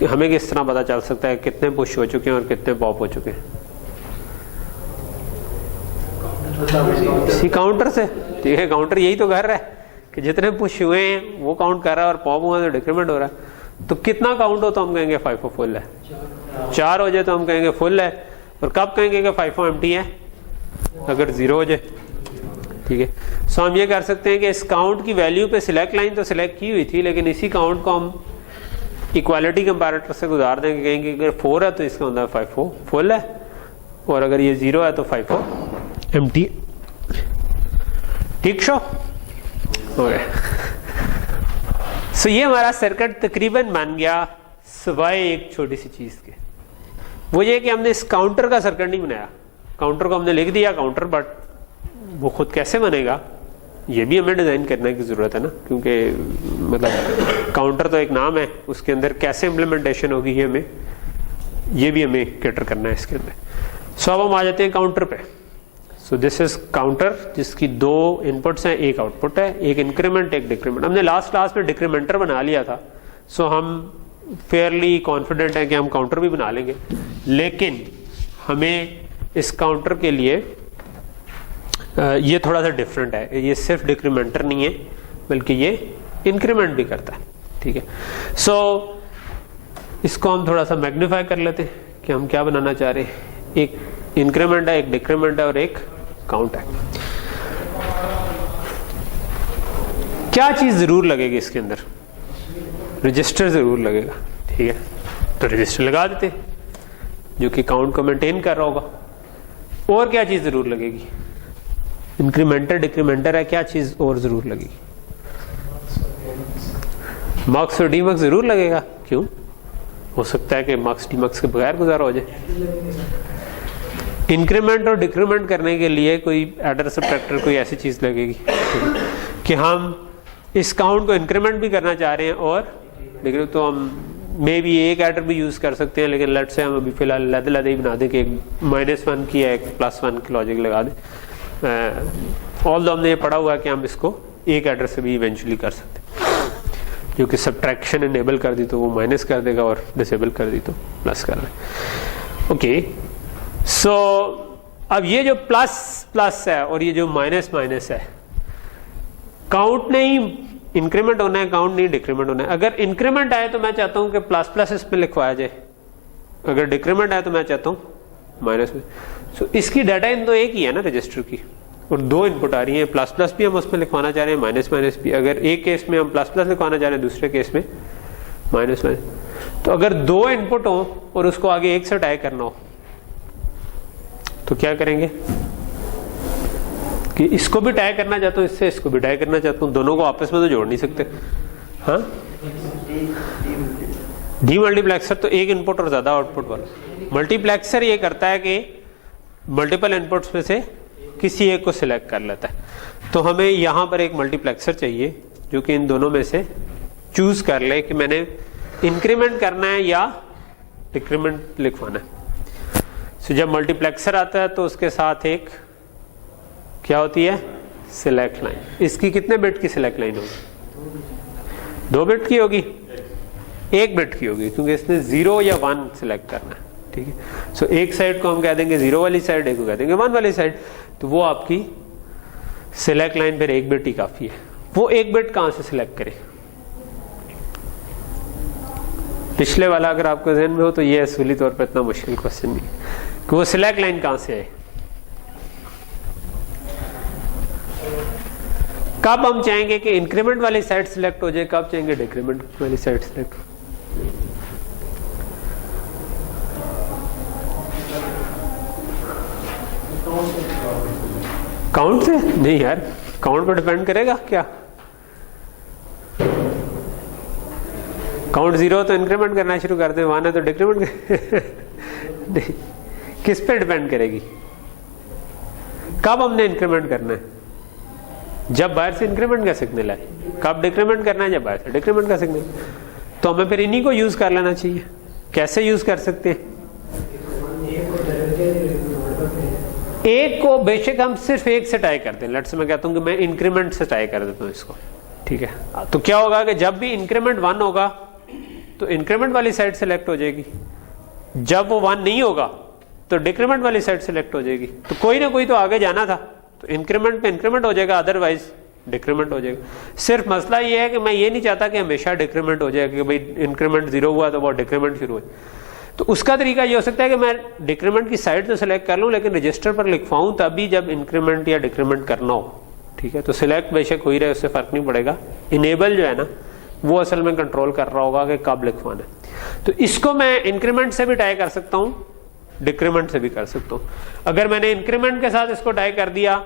हमें किस तरह पता चल सकता है कितने पुश हो चुके हैं और कितने पॉप हो चुके हैं? इसी काउंटर से। ठीक है, काउंटर यही तो कर रहा है कि जितने पुश हुए हैं वो काउंट कर रहा है और पॉप हुआ तो डिक्रीमेंट हो रहा है। तो कितना काउंट हो तो हम कहेंगे FIFO फुल है। 4 हो जाए तो हम कहेंगे फुल है। और कब कहेंगे कि FIFO एम्प्टी है? अगर 0 हो जाए। ठीक है, सो हम ये कर सकते हैं कि इस काउंट की वैल्यू पे सिलेक्ट लाइन तो सिलेक्ट की हुई थी, लेकिन इसी काउंट को हम इक्वालिटी कंपैरेटर से गुजार देंगे, कहेंगे अगर 4 है तो इसका मतलब FIFO फुल है, और अगर ये 0 है तो FIFO एम्प्टी। ठीक शो हो गया। सो ये हमारा सर्किट तकरीबन बन गया, सिवाय एक छोटी सी चीज के। वो ये कि हमने इस काउंटर का सर्किट नहीं बनाया। काउंटर को हमने लिख दिया काउंटर, बट वो खुद कैसे बनेगा ये भी हमें डिजाइन करने की जरूरत है ना, क्योंकि मतलब काउंटर तो एक नाम है, उसके अंदर कैसे इम्प्लीमेंटेशन होगी ये भी हमें कैटर करना है इसके अंदर। सो अब हम आ जाते हैं काउंटर पे। सो दिस इज काउंटर जिसकी 2 इनपुट्स हैं, एक आउटपुट है, एक इंक्रीमेंट एक डिक्रीमेंट। हमने लास्ट क्लास में डिक्रीमेंटर बना लिया था, सो हम फेयरली कॉन्फिडेंट है कि हम काउंटर भी बना लेंगे। लेकिन हमें इस काउंटर के लिए ये थोड़ा सा डिफरेंट है, ये सिर्फ डिक्रीमेंटर नहीं है बल्कि ये इंक्रीमेंट भी करता है। ठीक है, सो इसको हम थोड़ा सा मैग्नीफाई कर लेते हैं कि हम क्या बनाना चाह रहे हैं। एक इंक्रीमेंट है, एक डिक्रीमेंट है और एक काउंट है। क्या चीज जरूर लगेगी इसके अंदर? रजिस्टर जरूर लगेगा। ठीक है, तो रजिस्टर लगा देते हैं जो कि काउंट को मेंटेन कर रहा होगा। और क्या चीज जरूर लगेगी? इंक्रीमेंटर डिक्रीमेंटर है, क्या चीज और जरूर लगेगी? मक्स और डीमक्स जरूर लगेगा। क्यों? हो सकता है कि मक्स डीमक्स के बगैर गुजारा हो जाए। इंक्रीमेंट और डिक्रीमेंट करने के लिए कोई एडर सब्ट्रैक्टर कोई ऐसी चीज लगेगी कि हम इस काउंट को इंक्रीमेंट भी करना चाह रहे हैं और डिक्रीमेंट, तो हम मे भी एक एडर भी यूज़ कर सकते हैं, लेकिन लेट से हम अभी फिलहाल लद ही बना दें कि एक -1 की या एक +1 की लॉजिक लगा दें। ऑल दो हमने ये पढ़ा हुआ है कि हम इसको एक एडर से भी इवेंचुअली कर सकते हैं, जो कि सब्ट्रैक्शन इनेबल कर दी तो वो माइनस कर देगा और डिसेबल कर दी तो प्लस कर देगा। ओके, सो अब ये जो प्लस प्लस है और ये जो माइनस माइनस है, काउंट नहीं इंक्रीमेंट होना है, काउंट नहीं डिक्रीमेंट होना है। अगर इंक्रीमेंट आए तो मैं चाहता हूं कि प्लस प्लस इसमें लिखवाया जाए, अगर डिक्रीमेंट आए तो मैं चाहता हूं माइनस में। सो इसकी डाटा इन तो एक ही है ना रजिस्टर की, और दो इनपुट आ रही है, प्लस प्लस भी हम उसमें लिखवाना चाह रहे हैं, माइनस माइनस भी। अगर एक केस में हम प्लस प्लस लिखवाना चाह रहे हैं, दूसरे केस में माइनस माइनस, तो अगर दो इनपुट हो और उसको आगे एक से टाई करना हो तो क्या करेंगे कि इसको भी टाई करना चाहता हूं, इससे इसको भी टाई करना चाहता हूं, दोनों को आपस में तो जोड़ नहीं सकते। हाँ, डीमल्टीप्लेक्सर तो एक इनपुट और ज्यादा आउटपुट वाला। मल्टीप्लेक्सर ये करता है कि मल्टीपल इनपुट्स में से किसी एक को सिलेक्ट कर लेता है। तो हमें यहां पर एक मल्टीप्लेक्सर चाहिए जो कि इन दोनों में से चूज कर ले कि मैंने इंक्रीमेंट करना है या डिक्रीमेंट लिखवाना है। सो जब मल्टीप्लेक्सर आता है तो उसके साथ एक क्या होती है, सिलेक्ट लाइन। इसकी कितने बिट की सिलेक्ट लाइन होगी? 2 बिट की होगी, 1 बिट की होगी, क्योंकि इसने 0 या 1 सिलेक्ट करना है। ठीक है, सो एक साइड को हम कह देंगे 0 वाली साइड, एक को कह देंगे 1 वाली साइड, तो वो आपकी सिलेक्ट लाइन फिर 1 बिट ही काफी है। वो 1 बिट कहां से सिलेक्ट करें? पिछले वाला अगर आपको ध्यान में हो तो ये असली तौर पर इतना मुश्किल क्वेश्चन नहीं कि वो सिलेक्ट लाइन कहां से आए। कब हम चाहेंगे कि इंक्रीमेंट वाली साइड सिलेक्ट हो जाए, कब चाहेंगे डिक्रीमेंट वाली साइड सिलेक्ट? काउंट से नहीं यार, काउंट पर डिपेंड करेगा क्या? काउंट 0 तो इंक्रीमेंट करना शुरू कर दें, 1 है तो डिक्रीमेंट नहीं, किस पे डिपेंड करेगी? कब हमने इंक्रीमेंट करना है? जब बाहर से इंक्रीमेंट का सिग्नल है। कब डिक्रीमेंट करना है? जब बाहर से डिक्रीमेंट का सिग्नल। तो हमें फिर इन्हीं को यूज कर लेना चाहिए। कैसे यूज कर सकते हैं? एक को बेशक हम सिर्फ एक से टाई करते हैं। लेट्स से मैं कहता हूं कि मैं इंक्रीमेंट से टाई कर देता हूं इसको, ठीक है। तो क्या होगा कि जब भी इंक्रीमेंट 1 होगा तो इंक्रीमेंट वाली साइड सिलेक्ट हो जाएगी, जब वो 1 नहीं होगा तो डिक्रीमेंट वाली साइड सिलेक्ट हो जाएगी। तो कोई ना कोई तो आगे जाना था, तो इंक्रीमेंट पे इंक्रीमेंट हो जाएगा, अदरवाइज डिक्रीमेंट हो जाएगा। सिर्फ मसला ये है कि मैं ये नहीं चाहता कि हमेशा डिक्रीमेंट हो जाए कि भाई इंक्रीमेंट 0 हुआ तो वो डिक्रीमेंट शुरू हुई। तो उसका तरीका ये हो सकता है कि मैं डिक्रीमेंट की साइड तो सिलेक्ट कर लूं, लेकिन रजिस्टर पर लिखवाऊं तभी जब इंक्रीमेंट या डिक्रीमेंट करना हो, ठीक है। तो सिलेक्ट बेशक हो ही रहे, उससे फर्क नहीं पड़ेगा। इनेबल जो है ना वो असल में कंट्रोल कर रहा होगा कि कब लिखवाना है। तो इसको मैं इंक्रीमेंट से भी टाई कर सकता हूं, डिक्रीमेंट से भी कर सकता हूं। अगर मैंने इंक्रीमेंट के साथ इसको टाई कर दिया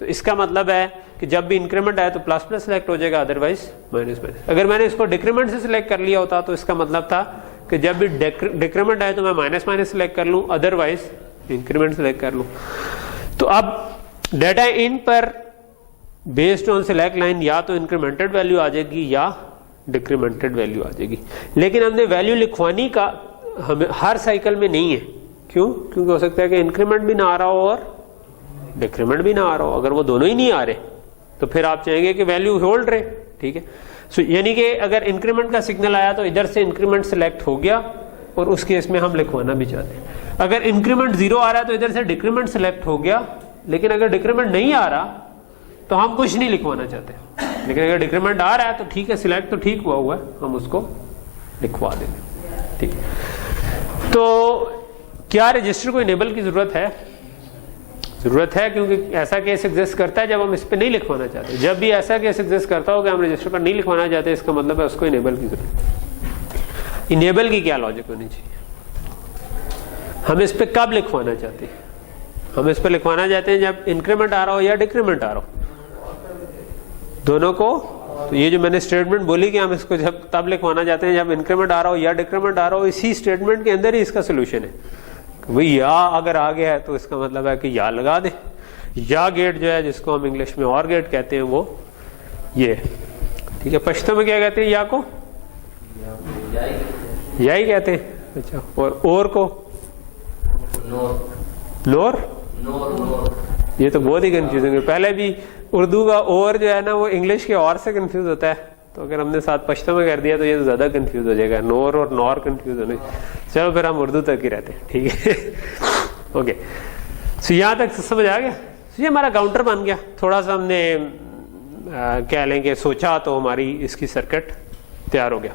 तो इसका मतलब है कि जब भी इंक्रीमेंट आए तो प्लस प्लस सिलेक्ट हो जाएगा, अदरवाइज माइनस माइनस। अगर मैंने इसको डिक्रीमेंट से सिलेक्ट कर लिया होता तो इसका मतलब था कि जब भी डिक्रीमेंट आए तो मैं माइनस माइनस सिलेक्ट कर लूं, अदरवाइज इंक्रीमेंट सिलेक्ट कर लूं। तो अब डाटा इन पर बेस्ड ऑन सिलेक्ट लाइन या तो इंक्रीमेंटेड वैल्यू आ जाएगी या डिक्रीमेंटेड वैल्यू आ जाएगी। लेकिन हमने वैल्यू लिखवानी का हमें हर साइकिल में नहीं है। क्यों? क्योंकि हो सकता है कि इंक्रीमेंट भी ना आ रहा हो और डिक्रीमेंट भी ना आ रहा हो। अगर वो दोनों ही नहीं आ रहे तो फिर आप चाहेंगे कि वैल्यू होल्ड रहे, ठीक है। सो यानी कि अगर इंक्रीमेंट का सिग्नल आया तो इधर से इंक्रीमेंट सिलेक्ट हो गया और उस केस में हम लिखवाना भी चाहते हैं। अगर इंक्रीमेंट 0 आ रहा है तो इधर से डिक्रीमेंट सिलेक्ट हो गया, लेकिन अगर डिक्रीमेंट नहीं आ रहा तो हम कुछ नहीं लिखवाना चाहते। लेकिन अगर डिक्रीमेंट आ रहा है तो ठीक है, सिलेक्ट तो ठीक हुआ है, हम उसको लिखवा देंगे, ठीक है। तो क्या रजिस्टर को इनेबल की जरूरत है? जरूरत है, क्योंकि ऐसा केस एग्जिस्ट करता है जब हम इस पर नहीं लिखवाना चाहते। जब भी ऐसा केस एग्जिस्ट करता हो कि हम रजिस्टर पर नहीं लिखवाना चाहते, इसका मतलब है उसको इनेबल की जरूरत। इनेबल की क्या लॉजिक होनी चाहिए? हम इस पर कब लिखवाना चाहते हैं? हम इस पर लिखवाना चाहते हैं जब इंक्रीमेंट आ रहा हो या डिक्रीमेंट आ रहा हो, दोनों को। तो ये जो मैंने स्टेटमेंट बोली कि हम इसको जब तब लिखवाना चाहते हैं जब इंक्रीमेंट आ रहा हो या डिक्रीमेंट आ रहा हो, इसी स्टेटमेंट के अंदर ही इसका सोल्यूशन है। भाई या अगर आ गया है तो इसका मतलब है कि या लगा दे। या गेट जो है, जिसको हम इंग्लिश में और गेट कहते हैं, वो ये, ठीक है। पश्तो में क्या कहते हैं या को? यही कहते हैं। अच्छा, और को नोर, ये तो बहुत ही कंफ्यूजिंग है। पहले भी उर्दू का और जो है ना वो इंग्लिश के और से कंफ्यूज होता है, तो अगर हमने साथ पश्तो में कर दिया तो ये तो ज्यादा कंफ्यूज हो जाएगा, नोर और नॉर कंफ्यूज होने। चलो फिर हम उर्दू तक ही रहते हैं, ठीक है। ओके, सो यहाँ तक समझ आ गया। ये हमारा काउंटर बन गया। थोड़ा सा हमने कह लें कि सोचा तो हमारी इसकी सर्किट तैयार हो गया।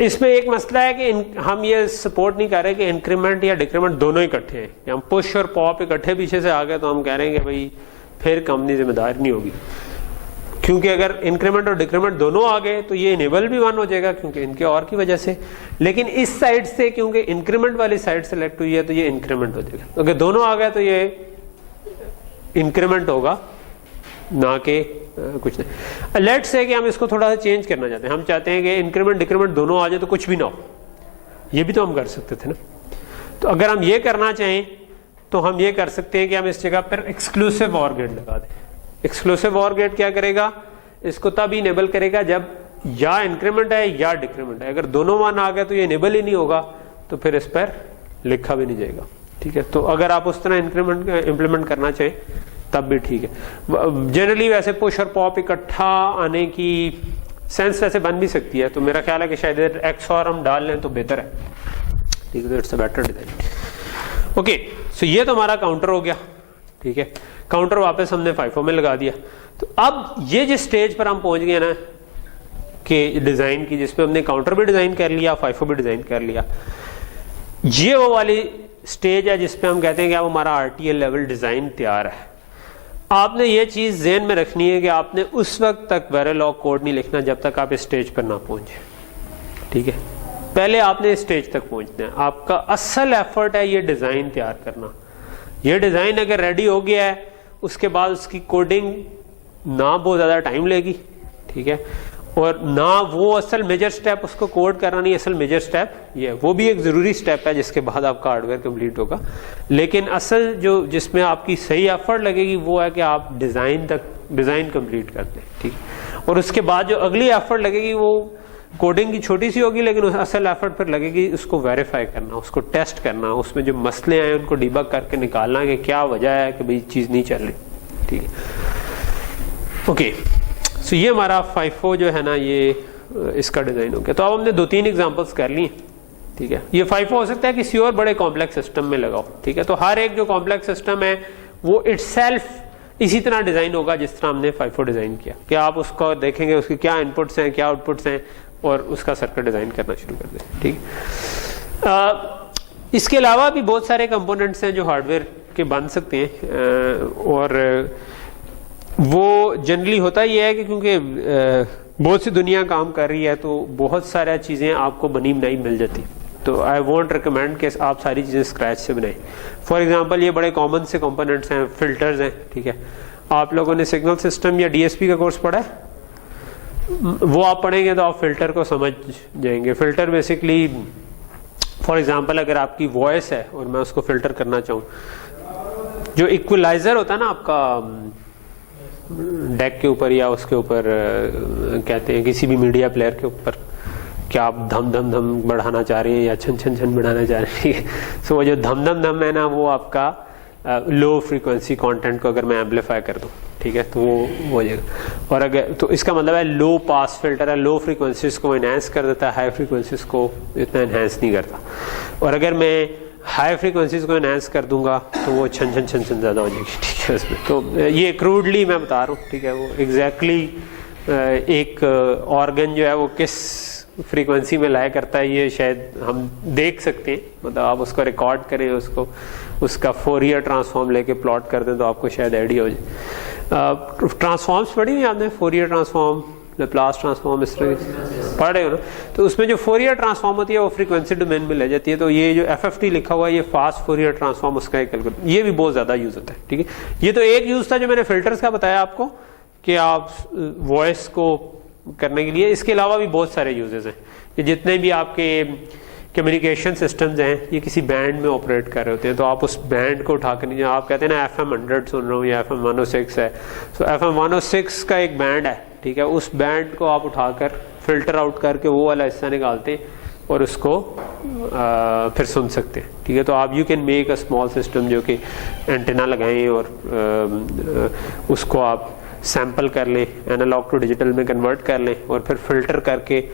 इसमें एक मसला है कि हम ये सपोर्ट नहीं कर रहे कि इंक्रीमेंट या डिक्रीमेंट दोनों इकट्ठे हैं। हम पुश और पॉप इकट्ठे पीछे से आ गए तो हम कह रहे हैं कि भाई फिर कंपनी जिम्मेदार नहीं होगी, क्योंकि अगर इंक्रीमेंट और डिक्रीमेंट दोनों आ गए तो ये इनेबल भी 1 हो जाएगा क्योंकि इनके और की वजह से। लेकिन इस साइड से क्योंकि इंक्रीमेंट वाली साइड सेलेक्ट हुई है तो ये इंक्रीमेंट हो जाएगा। अगर दोनों आ गए तो ये इंक्रीमेंट होगा, ना कि कुछ नहीं। लेट्स से कि हम इसको थोड़ा सा चेंज करना चाहते हैं, हम चाहते हैं कि इंक्रीमेंट डिक्रीमेंट दोनों आ जाए तो कुछ भी ना हो, ये भी तो हम कर सकते थे ना। तो अगर हम ये करना चाहें तो हम ये कर सकते हैं कि हम इस जगह पर एक्सक्लूसिव और गेट लगा दें। एक्सक्लूसिव और गेट क्या करेगा, इसको तब इनेबल करेगा जब या इंक्रीमेंट है या डिक्रीमेंट है। अगर दोनों मान आ गए तो ये इनेबल ही नहीं होगा, तो फिर इस पर लिखा भी नहीं जाएगा, ठीक है। तो अगर आप उस तरह इंक्रीमेंट इंप्लीमेंट करना चाहें तब भी ठीक है। जनरली वैसे पुश और पॉप इकट्ठा आने की सेंस वैसे बन भी सकती है, तो मेरा ख्याल है कि शायद एक्स और हम डाल लें तो बेहतर है, ठीक है। It's a better design. Okay, so ये तो हमारा काउंटर हो गया, ठीक है। काउंटर वापस हमने FIFO में लगा दिया। तो अब ये जिस स्टेज पर हम पहुंच गए ना कि डिजाइन की, जिसपे हमने काउंटर भी डिजाइन कर लिया, FIFO भी डिजाइन कर लिया, ये वो वाली स्टेज है जिसपे हम कहते हैं कि अब हमारा RTL लेवल डिजाइन तैयार है। आपने ये चीज ज़हन में रखनी है कि आपने उस वक्त तक वेरिलॉग कोड नहीं लिखना जब तक आप इस स्टेज पर ना पहुंचे, ठीक है। पहले आपने इस स्टेज तक पहुंचना है। आपका असल एफर्ट है ये डिजाइन तैयार करना। ये डिजाइन अगर रेडी हो गया है, उसके बाद उसकी कोडिंग ना बहुत ज्यादा टाइम लेगी, ठीक है, और ना वो असल मेजर स्टेप उसको कोड करना नहीं, असल मेजर स्टेप ये वो भी एक जरूरी स्टेप है जिसके बाद आपका हार्डवेयर कंप्लीट होगा। लेकिन असल जो जिसमें आपकी सही एफर्ट लगेगी वो है कि आप डिजाइन कंप्लीट कर दें, ठीक है। और उसके बाद जो अगली एफर्ट लगेगी वो कोडिंग की छोटी सी होगी, लेकिन असल एफर्ट पर लगेगी उसको वेरीफाई करना, उसको टेस्ट करना, उसमें जो मसले आए उनको डिबग करके निकालना कि क्या वजह है कि भाई चीज नहीं चल रही, ठीक है। ओके, सो ये हमारा FIFO जो है ना, ये इसका डिजाइन हो गया। तो अब हमने 2-3 एग्जांपल्स कर लिए, ठीक है। ये FIFO हो सकता है किसी और बड़े कॉम्प्लेक्स सिस्टम में लगाओ, ठीक है। तो हर एक जो कॉम्प्लेक्स सिस्टम है वो इटसेल्फ इसी तरह डिजाइन होगा जिस तरह हमने FIFO डिजाइन किया, कि आप उसको देखेंगे उसके क्या इनपुट्स हैं क्या आउटपुट्स हैं और उसका सर्किट डिजाइन करना शुरू कर दें, ठीक है। इसके अलावा भी बहुत सारे कंपोनेंट्स हैं जो हार्डवेयर के बन सकते हैं, और वो जनरली होता ही है कि क्योंकि बहुत सी दुनिया काम कर रही है तो बहुत सारी चीज़ें आपको बनी बनाई मिल जाती, तो आई वॉन्ट रिकमेंड कि आप सारी चीज़ें स्क्रैच से बनाएं। फॉर एग्जांपल ये बड़े कॉमन से कंपोनेंट्स हैं, फिल्टर्स हैं, ठीक है। आप लोगों ने सिग्नल सिस्टम या DSP का कोर्स पढ़ा है, वो आप पढ़ेंगे तो आप फिल्टर को समझ जाएंगे। फिल्टर बेसिकली फॉर एग्जांपल अगर आपकी वॉइस है और मैं उसको फिल्टर करना चाहूँ, जो इक्वलाइजर होता है ना आपका डेक के ऊपर या उसके ऊपर कहते हैं किसी भी मीडिया प्लेयर के ऊपर, क्या आप धम धम धम बढ़ाना चाह रहे हैं या छन छन छन बढ़ाना चाह रहे हैं, सो वो जो धम धम धम है ना वो आपका लो फ्रीक्वेंसी कंटेंट को अगर मैं एम्पलीफाई कर दूं, ठीक है, तो वो हो जाएगा। और अगर तो इसका मतलब है लो पास फिल्टर है, लो फ्रीक्वेंसीज को इनहेंस कर देता है, हाई फ्रीक्वेंसीज को इतना इनहेंस नहीं करता। और अगर मैं हाई फ्रीक्वेंसीज को इनहेंस कर दूंगा तो वो छन छन छन छन ज़्यादा हो जाएगी, ठीक है उसमें। तो ये क्रूडली मैं बता रहा हूँ, ठीक है। वो एग्जैक्टली एक ऑर्गन जो है वो किस फ्रीक्वेंसी में लाया करता है ये शायद हम देख सकते हैं, मतलब आप उसको रिकॉर्ड करें, उसको उसका फोरियर ट्रांसफॉर्म लेके प्लॉट कर दें तो आपको शायद आइडिया हो जाए। ट्रांसफॉर्म्स पढ़ी नहीं आपने, फोरियर ट्रांसफॉर्म, लेप्लास ट्रांसफॉर्म, इस तरह पढ़े हो ना। तो उसमें जो फोरियर ट्रांसफॉर्म होती है वो फ्रीक्वेंसी डोमेन में ले जाती है। तो ये जो FFT लिखा हुआ है ये फास्ट फोरियर ट्रांसफॉर्म, उसका एक कैलकुलेट, ये भी बहुत ज्यादा यूज होता है, ठीक है। ये तो एक यूज था जो मैंने फिल्टर्स का बताया आपको कि आप वॉइस को करने के लिए। इसके अलावा भी बहुत सारे यूजेस हैं। ये जितने भी आपके कम्युनिकेशन सिस्टम्स हैं ये किसी बैंड में ऑपरेट कर रहे होते हैं, तो आप उस बैंड को उठा कर, आप कहते हैं ना FM 100 सुन रहा हूँ या FM 106 है, तो FM 106 का एक बैंड है, ठीक है। उस बैंड को आप उठाकर फिल्टर आउट करके वो वाला हिस्सा निकालते हैं और उसको फिर सुन सकते हैं, ठीक है। तो आप you can make a small system जो कि एंटेना लगाएं और उसको आप सैंपल कर लें, एनालॉग टू डिजिटल में कन्वर्ट कर लें और फिर फिल्टर करके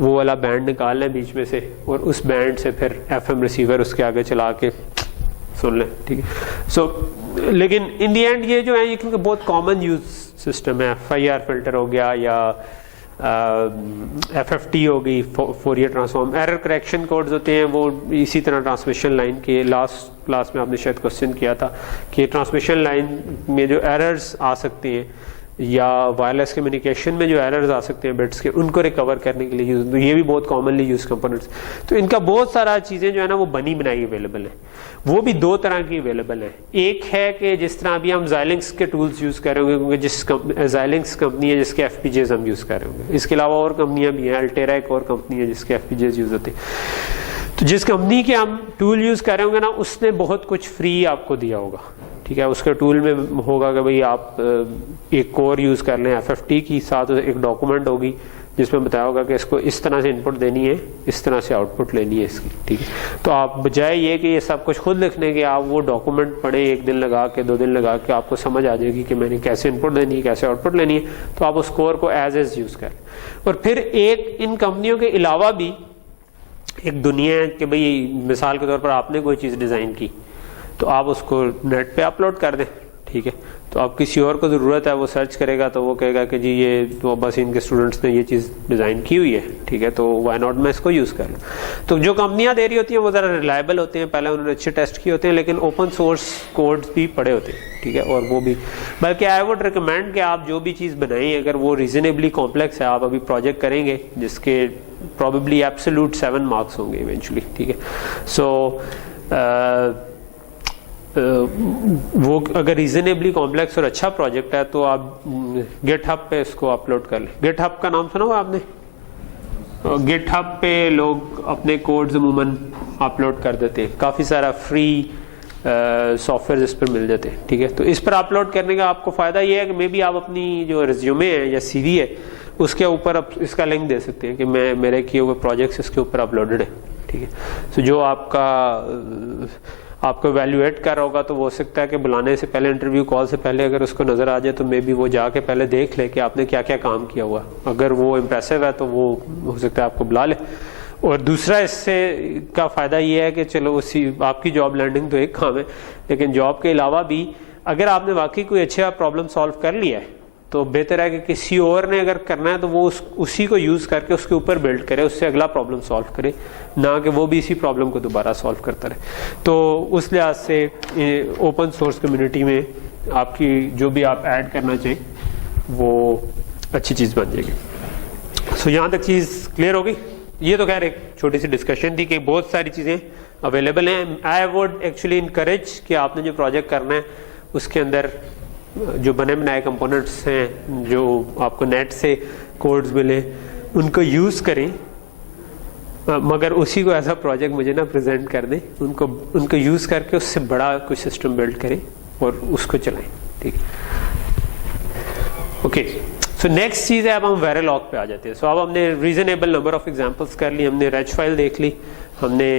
वो वाला बैंड निकाल लें बीच में से और उस बैंड से फिर एफएम रिसीवर उसके आगे चला के सुन लें, ठीक है। सो लेकिन इन दी एंड ये जो है ये क्योंकि बहुत कॉमन यूज सिस्टम है, FIR फिल्टर हो गया या FFT हो गई, Fourier transform, error correction codes होते हैं वो इसी तरह ट्रांसमिशन लाइन के लास्ट क्लास में आपने शायद क्वेश्चन किया था कि ट्रांसमिशन लाइन में जो एरर्स आ सकते हैं या वायरलेस कम्युनिकेशन में जो एरर्स आ सकते हैं बिट्स के, उनको रिकवर करने के लिए यूज, तो ये भी बहुत कॉमनली यूज कंपोनेंट्स। तो इनका बहुत सारा चीज़ें जो है ना वो बनी बनाई अवेलेबल है। वो भी दो तरह की अवेलेबल है। एक है कि जिस तरह अभी हम Xilinx के टूल्स यूज़ कर रहे होंगे क्योंकि जिस Xilinx कंपनी है जिसके FPGAs हम यूज़ कर रहे होंगे, इसके अलावा और कंपनियाँ भी हैं, Altera एक और कंपनी है जिसके FPGAs यूज़ होते हैं। तो जिस कंपनी के हम टूल यूज़ कर रहे होंगे ना उसने बहुत कुछ फ्री आपको दिया होगा, ठीक है। उसके टूल में होगा कि भाई आप एक कोर यूज़ कर लें FFT की, साथ एक डॉक्यूमेंट होगी जिसमें बताया होगा कि इसको इस तरह से इनपुट देनी है, इस तरह से आउटपुट लेनी है इसकी, ठीक है। तो आप बजाय ये कि ये सब कुछ खुद लिखने के आप वो डॉक्यूमेंट पढ़ें, एक दिन लगा के 2 दिन लगा के आपको समझ आ जाएगी कि मैंने कैसे इनपुट देनी है, कैसे आउटपुट लेनी है। तो आप उस कोर को एज एज यूज़ करें। और फिर एक इन कंपनियों के अलावा भी एक दुनिया है कि भाई मिसाल के तौर पर आपने कोई चीज़ डिज़ाइन की तो आप उसको नेट पे अपलोड कर दें, ठीक है। तो अब किसी और को ज़रूरत है वो सर्च करेगा तो वो कहेगा कि जी ये तो बस इनके स्टूडेंट्स ने ये चीज़ डिज़ाइन की हुई है, ठीक है, तो वाई नॉट मैं इसको यूज़ कर लूँ। तो जो कंपनियां दे रही होती हैं वो ज़रा रिलायबल होते हैं, पहले उन्होंने अच्छे टेस्ट किए होते हैं, लेकिन ओपन सोर्स कोड्स भी पड़े होते हैं, ठीक है। और वो भी बल्कि आई वुड रिकमेंड कि आप जो भी चीज़ बनाएं अगर वो रीजनेबली कॉम्प्लेक्स है, आप अभी प्रोजेक्ट करेंगे जिसके प्रॉबेबली एब्सोल्यूट 7 मार्क्स होंगे इवेंचुअली, ठीक है। सो वो अगर रीजनेबली कॉम्प्लेक्स और अच्छा प्रोजेक्ट है तो आप गिटहब पे इसको अपलोड कर लें। गिटहब का नाम सुना हुआ आपने? गिटहब पे लोग अपने कोड्स अमूमन अपलोड कर देते हैं, काफ़ी सारा फ्री सॉफ्टवेयर इस पर मिल जाते हैं, ठीक है। तो इस पर अपलोड करने का आपको फ़ायदा ये है कि मे बी आप अपनी जो रिज्यूमे है या CV है उसके ऊपर आप इसका लिंक दे सकते हैं कि मैं मेरे किए हुए प्रोजेक्ट्स इसके ऊपर अपलोडेड है, ठीक है। तो जो आपको वैल्यूएट कर रहा होगा तो वो हो सकता है कि बुलाने से पहले, इंटरव्यू कॉल से पहले अगर उसको नज़र आ जाए तो मे बी वो जाके पहले देख ले कि आपने क्या क्या काम किया हुआ। अगर वो इम्प्रेसिव है तो वो हो सकता है आपको बुला ले। और दूसरा इससे का फ़ायदा ये है कि चलो उसी आपकी जॉब लैंडिंग तो एक काम है, लेकिन जॉब के अलावा भी अगर आपने वाकई कोई अच्छा प्रॉब्लम सॉल्व कर लिया है तो बेहतर है कि किसी और ने अगर करना है तो वो उसी को यूज़ करके उसके ऊपर बिल्ड करे, उससे अगला प्रॉब्लम सॉल्व करे, ना कि वो भी इसी प्रॉब्लम को दोबारा सॉल्व करता रहे। तो उस लिहाज से ओपन सोर्स कम्युनिटी में आपकी जो भी आप ऐड करना चाहें वो अच्छी चीज़ बन जाएगी। सो यहाँ तक चीज़ क्लियर होगी। ये तो खैर एक छोटी सी डिस्कशन थी कि बहुत सारी चीज़ें अवेलेबल हैं। आई वुड एक्चुअली इनकरेज कि आपने जो प्रोजेक्ट करना है उसके अंदर जो बने बनाए कंपोनेंट्स हैं जो आपको नेट से कोड्स मिले उनको यूज़ करें, मगर उसी को ऐसा प्रोजेक्ट मुझे ना प्रेजेंट कर दें, उनको यूज़ करके उससे बड़ा कुछ सिस्टम बिल्ड करें और उसको चलाएं, ठीक है। ओके, सो नेक्स्ट चीज़ है, अब हम वेरिलॉग पे आ जाते हैं। सो अब हमने रीजनेबल नंबर ऑफ एग्जांपल्स कर ली, हमने रेज फाइल देख ली, हमने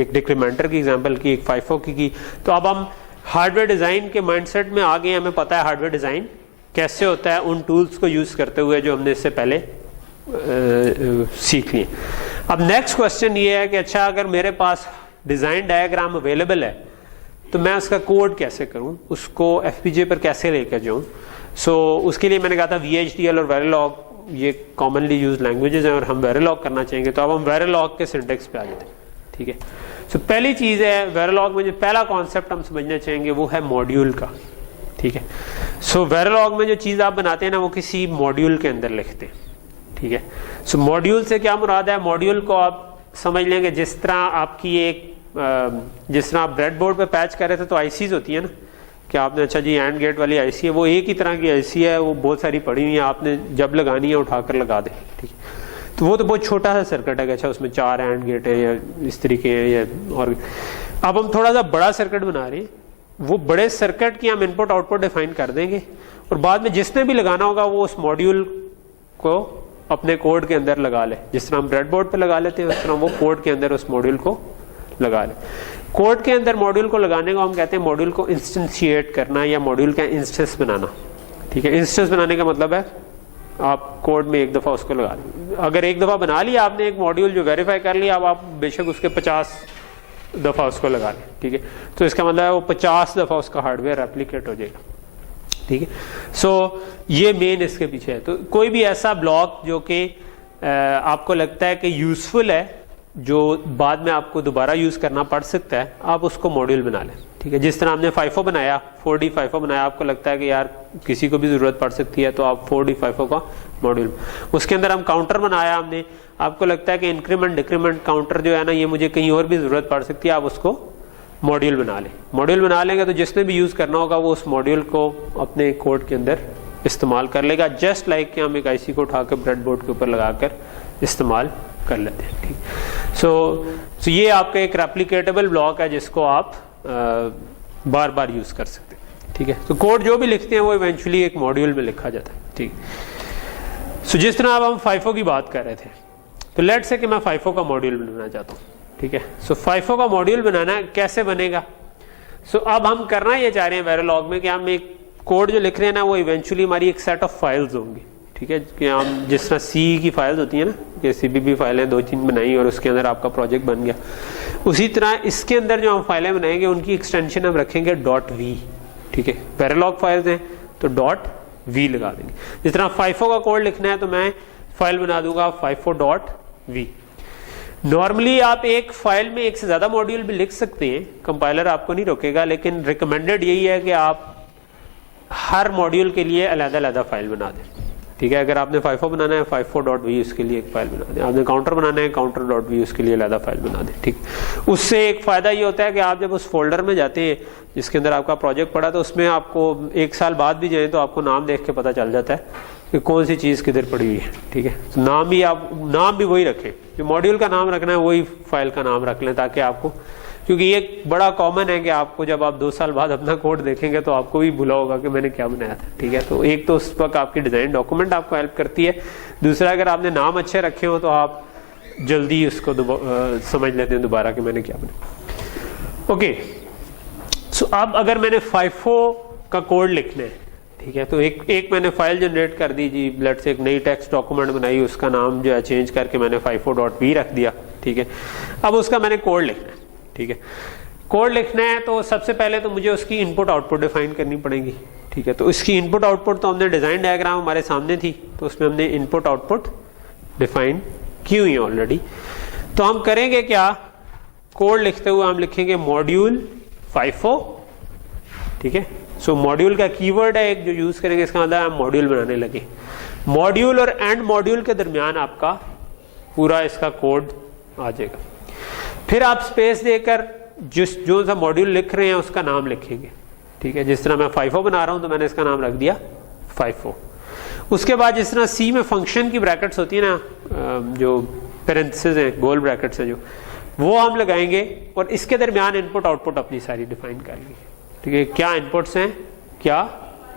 एक डिक्रीमेंटर की एग्जांपल की, एक FIFO की। तो अब हम हार्डवेयर डिज़ाइन के माइंडसेट में आ गए। हमें पता है हार्डवेयर डिज़ाइन कैसे होता है उन टूल्स को यूज़ करते हुए जो हमने इससे पहले सीख लिए। अब नेक्स्ट क्वेश्चन ये है कि अच्छा अगर मेरे पास डिज़ाइन डायग्राम अवेलेबल है तो मैं उसका कोड कैसे करूं, उसको FPGA पर कैसे लेकर जाऊं। सो उसके लिए मैंने कहा था VHDL और वेरिलॉग ये कॉमनली यूज लैंग्वेजेस हैं और हम वेरिलॉग करना चाहेंगे। तो अब हम वेरिलॉग के सिंटेक्स पे आ जाते हैं, ठीक है। सो पहली चीज़ है वेरिलॉग में जो पहला कॉन्सेप्ट हम समझना चाहेंगे वो है मॉड्यूल का, ठीक है। सो वेरिलॉग में जो चीज़ आप बनाते हैं ना वो किसी मॉड्यूल के अंदर लिखते हैं, ठीक है। सो मॉड्यूल से क्या मुराद है? मॉड्यूल को आप समझ लेंगे जिस तरह आपकी जिस तरह आप ब्रेडबोर्ड पे पैच कर रहे थे तो आईसीज होती है ना कि आपने अच्छा जी एंड गेट वाली आईसी है, वो एक ही तरह की आईसी है, वो बहुत सारी पड़ी हुई है, आपने जब लगानी है उठाकर लगा दें, ठीक है। तो वो तो बहुत छोटा सा सर्किट है कि अच्छा उसमें 4 एंड गेट है या इस तरीके है या और। अब हम थोड़ा सा बड़ा सर्किट बना रहे हैं, वो बड़े सर्किट की हम इनपुट आउटपुट डिफाइन कर देंगे और बाद में जिसने भी लगाना होगा वो उस मॉड्यूल को अपने कोड के अंदर लगा ले, जिस तरह हम ब्रेडबोर्ड पे लगा लेते हैं उस तरह वो कोड के अंदर उस मॉड्यूल को लगा ले। कोड के अंदर मॉड्यूल को लगाने को हम कहते हैं मॉड्यूल को इंस्टेंशिएट करना या मॉड्यूल का इंस्टेंस बनाना। ठीक है, इंस्टेंस बनाने का मतलब है आप कोड में एक दफ़ा उसको लगा लें। अगर एक दफ़ा बना लिया आपने एक मॉड्यूल जो वेरीफाई कर लिया, अब आप बेशक उसके 50 दफ़ा उसको लगा लें। ठीक है, तो इसका मतलब है वो 50 दफ़ा उसका हार्डवेयर रेप्लिकेट हो जाएगा। ठीक है, सो ये मेन इसके पीछे है। तो कोई भी ऐसा ब्लॉक जो कि आपको लगता है कि यूजफुल है, जो बाद में आपको दोबारा यूज़ करना पड़ सकता है, आप उसको मॉड्यूल बना लें। ठीक है, जिस तरह हमने FIFO बनाया, 4D FIFO बनाया, आपको लगता है कि यार किसी को भी ज़रूरत पड़ सकती है, तो आप 4D FIFO का मॉड्यूल, उसके अंदर हम काउंटर बनाया हमने, आपको लगता है कि इंक्रीमेंट डिक्रीमेंट काउंटर जो है ना, ये मुझे कहीं और भी ज़रूरत पड़ सकती है, आप उसको मॉड्यूल बना लें। मॉड्यूल बना लेंगे तो जिसने भी यूज़ करना होगा वो उस मॉड्यूल को अपने कोड के अंदर इस्तेमाल कर लेगा, जस्ट लाइक कि हम एक IC को उठा कर ब्रेडबोर्ड के ऊपर लगा कर इस्तेमाल कर लेते हैं। ठीक, सो ये आपका एक रेप्लिकेटेबल ब्लॉक है जिसको आप बार बार यूज़ कर सकते हैं। ठीक है, तो कोड जो भी लिखते हैं वो इवेंचुअली एक मॉड्यूल में लिखा जाता है। ठीक, सो जिस तरह अब हम FIFO की बात कर रहे थे, तो लेट से कि मैं FIFO का मॉड्यूल बनाना चाहता हूँ। ठीक है, सो FIFO का मॉड्यूल बनाना कैसे बनेगा? सो अब हम करना ये चाह रहे हैं वेरिलॉग में कि हम एक कोड जो लिख रहे हैं ना, वो इवेंचुअली हमारी एक सेट ऑफ फाइल्स होंगी। ठीक है, कि हम जिस तरह C की फाइल्स होती है ना, कि CBB फाइलें 2-3 बनाई और उसके अंदर आपका प्रोजेक्ट बन गया, उसी तरह इसके अंदर जो हम फाइलें बनाएंगे उनकी एक्सटेंशन हम रखेंगे .v। ठीक है, वेरिलॉग फाइल्स हैं तो .v लगा देंगे। जिस तरह FIFO का कोड लिखना है तो मैं फाइल बना दूंगा FIFO.v। नॉर्मली आप एक फाइल में एक से ज़्यादा मॉड्यूल भी लिख सकते हैं, कंपाइलर आपको नहीं रोकेगा, लेकिन रिकमेंडेड यही है कि आप हर मॉड्यूल के लिए अलग-अलग फाइल बना दें। ठीक है, अगर आपने FIFO बनाना है FIFO.v उसके लिए एक फाइल बना दें, आपने काउंटर बनाना है counter.v उसके लिए अलग फाइल बना दें। ठीक, उससे एक फ़ायदा ये होता है कि आप जब उस फोल्डर में जाते हैं जिसके अंदर आपका प्रोजेक्ट पड़ा, तो उसमें आपको 1 साल बाद भी जाए तो आपको नाम देख के पता चल जाता है कि कौन सी चीज़ किधर पड़ी हुई है। ठीक है, तो नाम भी वही रखें, जो मॉड्यूल का नाम रखना है वही फाइल का नाम रख लें, ताकि आपको, क्योंकि ये बड़ा कॉमन है कि आपको जब आप 2 साल बाद अपना कोड देखेंगे तो आपको भी भूला होगा कि मैंने क्या बनाया था। ठीक है, तो एक तो उस वक्त आपकी डिज़ाइन डॉक्यूमेंट आपको हेल्प करती है, दूसरा अगर आपने नाम अच्छे रखे हो तो आप जल्दी उसको समझ लेते हैं दोबारा कि मैंने क्या बनाया। ओके, सो अब अगर मैंने FIFO का कोड लिखना है, ठीक है, तो एक मैंने फाइल जनरेट कर दी जी, लेट्स से एक नई टेक्स्ट डॉक्यूमेंट बनाई, उसका नाम जो है चेंज करके मैंने FIFO.v रख दिया। ठीक है, अब उसका मैंने कोड लिखना है। ठीक है, कोड लिखना है तो सबसे पहले तो मुझे उसकी इनपुट आउटपुट डिफाइन करनी पड़ेगी। ठीक है, तो इसकी इनपुट आउटपुट तो हमने डिज़ाइन डायग्राम हमारे सामने थी, तो उसमें हमने इनपुट आउटपुट डिफाइन की हुई है ऑलरेडी। तो हम करेंगे क्या, कोड लिखते हुए हम लिखेंगे मॉड्यूल FIFO। ठीक है, सो मॉड्यूल का कीवर्ड है एक जो यूज करेंगे, इसका मतलब हम मॉड्यूल बनाने लगे। मॉड्यूल और एंड मॉड्यूल के दरमियान आपका पूरा इसका कोड आ जाएगा। फिर आप स्पेस देकर जो सा मॉड्यूल लिख रहे हैं उसका नाम लिखेंगे। ठीक है, जिस तरह मैं FIFO बना रहा हूं तो मैंने इसका नाम रख दिया FIFO। उसके बाद जिस तरह C में फंक्शन की ब्रैकेट्स होती है ना, जो पेरेंथेसिस हैं, गोल ब्रैकेट्स हैं, जो वो हम लगाएंगे और इसके दरमियान इनपुट आउटपुट अपनी सारी डिफाइन करेंगे। ठीक है, क्या इनपुट्स हैं क्या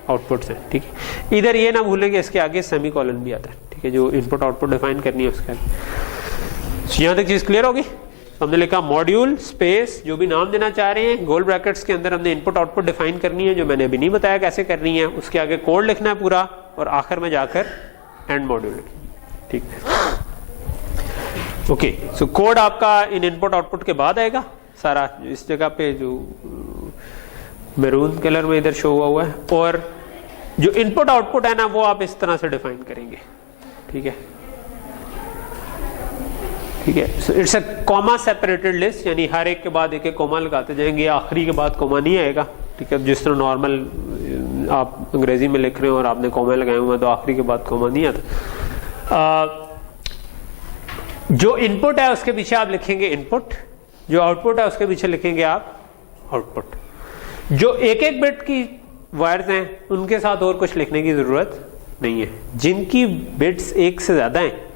आउटपुट्स हैं। ठीक है, इधर ये ना भूलेंगे इसके आगे सेमीकोलन भी आता है। ठीक है, जो इनपुट आउटपुट डिफाइन करनी है उसका। यहां तक चीज क्लियर होगी? हमने लिखा मॉड्यूल स्पेस जो भी नाम देना चाह रहे हैं, गोल ब्रैकेट्स के अंदर हमने इनपुट आउटपुट डिफाइन करनी है, जो मैंने अभी नहीं बताया कैसे करनी है। उसके आगे कोड लिखना है पूरा और आखिर में जाकर एंड मॉड्यूल लिखना। ठीक है, ओके, सो कोड आपका इन इनपुट आउटपुट के बाद आएगा सारा, इस जगह पे जो मैरून कलर में इधर शो हुआ है, और जो इनपुट आउटपुट है ना वो आप इस तरह से डिफाइन करेंगे। ठीक है, ठीक है, so it's a comma separated list, यानी हर एक के बाद एक एक कॉमा लगाते जाएंगे, आखिरी के बाद कॉमा नहीं आएगा। ठीक है, जिस तरह नॉर्मल आप अंग्रेजी में लिख रहे हो और आपने कॉमा लगाए हुए तो आखिरी के बाद कॉमा नहीं आता। जो इनपुट है उसके पीछे आप लिखेंगे इनपुट, जो आउटपुट है उसके पीछे लिखेंगे आप आउटपुट। जो एक एक बिट की वायर्स हैं उनके साथ और कुछ लिखने की जरूरत नहीं है। जिनकी बिट्स एक से ज्यादा हैं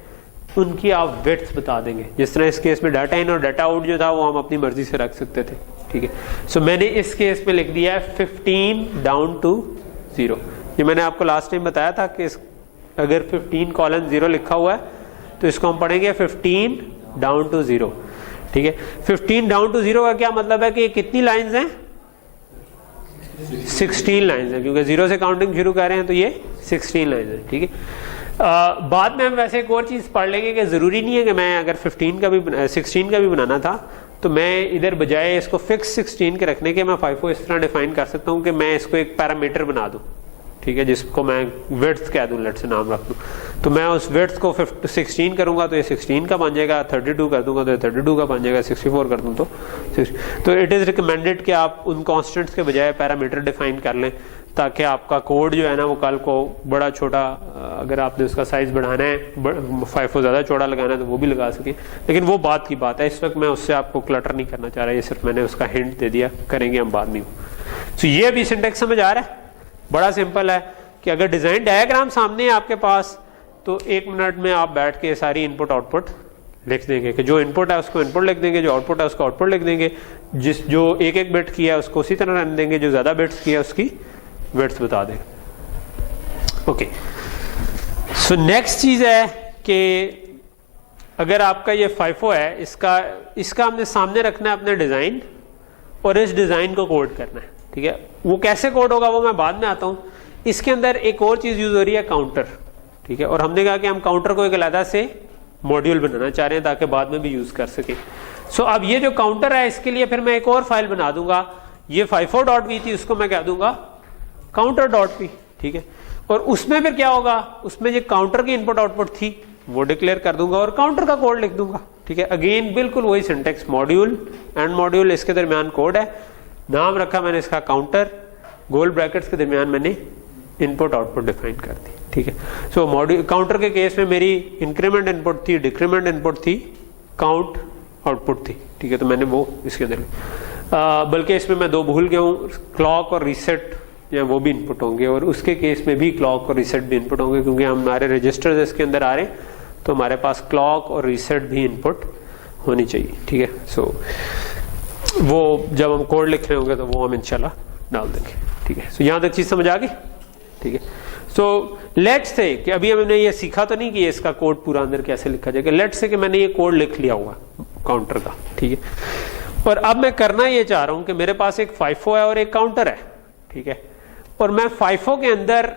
उनकी आप विड्थ बता देंगे। जिस तरह इस केस में डाटा इन और डाटा आउट जो था वो हम अपनी मर्जी से रख सकते थे। ठीक है, सो मैंने इस केस में लिख दिया है 15 डाउन टू 0। ये मैंने आपको लास्ट टाइम बताया था कि अगर 15 कॉलन 0 लिखा हुआ है तो इसको हम पढ़ेंगे 15 डाउन टू 0, ठीक है। 15 डाउन टू 0 का क्या मतलब है कि ये कितनी लाइंस हैं, 16 लाइंस हैं, क्योंकि 0 से काउंटिंग शुरू कर रहे हैं तो ये 16 लाइंस हैं, ठीक है। बाद में हम वैसे एक और चीज़ पढ़ लेंगे कि ज़रूरी नहीं है कि मैं अगर 16 का भी बनाना था तो मैं इधर बजाय इसको फिक्स 16 के रखने के मैं FIFO इस तरह डिफाइन कर सकता हूँ कि मैं इसको एक पैरामीटर बना दूँ, ठीक है, जिसको मैं विड्थ कह दूँ, लेट से नाम रख दूँ। तो मैं उस विड्थ को 16 करूँगा तो ये 16 का बन जाएगा, 32 कर दूंगा तो ये 32 का बन जाएगा, 64 कर दूँ तो इट इज़ रिकमेंडेड कि आप उन कॉन्स्टेंट्स के बजाय पैरामीटर डिफाइन कर लें, ताकि आपका कोड जो है ना वो कल को बड़ा छोटा, अगर आपने उसका साइज़ बढ़ाना है, FIFO ज़्यादा चौड़ा लगाना है तो वो भी लगा सके। लेकिन वो बात की बात है, इस वक्त मैं उससे आपको क्लटर नहीं करना चाह रहा, ये सिर्फ मैंने उसका हिंट दे दिया, करेंगे हम बाद में। तो ये भी सिंटेक्स समझ आ रहा है, बड़ा सिंपल है कि अगर डिज़ाइन डायग्राम सामने है आपके पास तो 1 मिनट में आप बैठ के सारी इनपुट आउटपुट लिख देंगे, कि जो इनपुट है उसको इनपुट लिख देंगे, जो आउटपुट है उसको आउटपुट लिख देंगे, जो एक बिट किया है उसको उसी तरह रहने देंगे, जो ज़्यादा बिट्स किया है उसकी विड्थ बता दें। ओके, सो नेक्स्ट चीज़ है कि अगर आपका ये FIFO है, इसका हमने सामने रखना है अपने डिज़ाइन, और इस डिज़ाइन को कोड करना है, ठीक है। वो कैसे कोड होगा वो मैं बाद में आता हूँ। इसके अंदर एक और चीज़ यूज़ हो रही है, काउंटर, ठीक है, और हमने कहा कि हम काउंटर को एक अलग से मॉड्यूल बनाना चाह रहे हैं ताकि बाद में भी यूज़ कर सके। सो अब ये जो काउंटर है इसके लिए फिर मैं एक और फाइल बना दूंगा, ये FIFO.v थी, उसको मैं कह दूंगा counter.p, ठीक है। और उसमें फिर क्या होगा, उसमें जो काउंटर की इनपुट आउटपुट थी वो डिक्लेयर कर दूंगा और काउंटर का कोड लिख दूंगा, ठीक है। अगेन बिल्कुल वही सिंटेक्स, मॉड्यूल एंड मॉड्यूल, इसके दरमियान कोड है, नाम रखा मैंने इसका काउंटर, गोल ब्रैकेट्स के दरमियान मैंने इनपुट आउटपुट डिफाइन कर दी, ठीक है। सो मॉड्यूल काउंटर के केस में मेरी इंक्रीमेंट इनपुट थी, डिक्रीमेंट इनपुट थी, काउंट आउटपुट थी, ठीक है। तो मैंने वो इसके अंदर बल्कि इसमें मैं 2 भूल गया हूँ, क्लॉक और रीसेट या वो भी इनपुट होंगे, और उसके केस में भी क्लॉक और रीसेट भी इनपुट होंगे, क्योंकि हमारे रजिस्टर्स इसके अंदर आ रहे हैं तो हमारे पास क्लॉक और रीसेट भी इनपुट होनी चाहिए, ठीक है। सो वो जब हम कोड लिख रहे होंगे तो वो हम इंशाल्लाह डाल देंगे, ठीक है। सो यहाँ तक चीज़ समझ आ गई, ठीक है। सो लेट्स से कि अभी हमने ये सीखा तो नहीं कि इसका कोड पूरा अंदर कैसे लिखा जाएगा, लेट्स से कि मैंने ये कोड लिख लिया हुआ काउंटर का, ठीक है। और अब मैं करना ये चाह रहा हूँ कि मेरे पास एक FIFO है और एक काउंटर है, ठीक है, और मैं FIFO के अंदर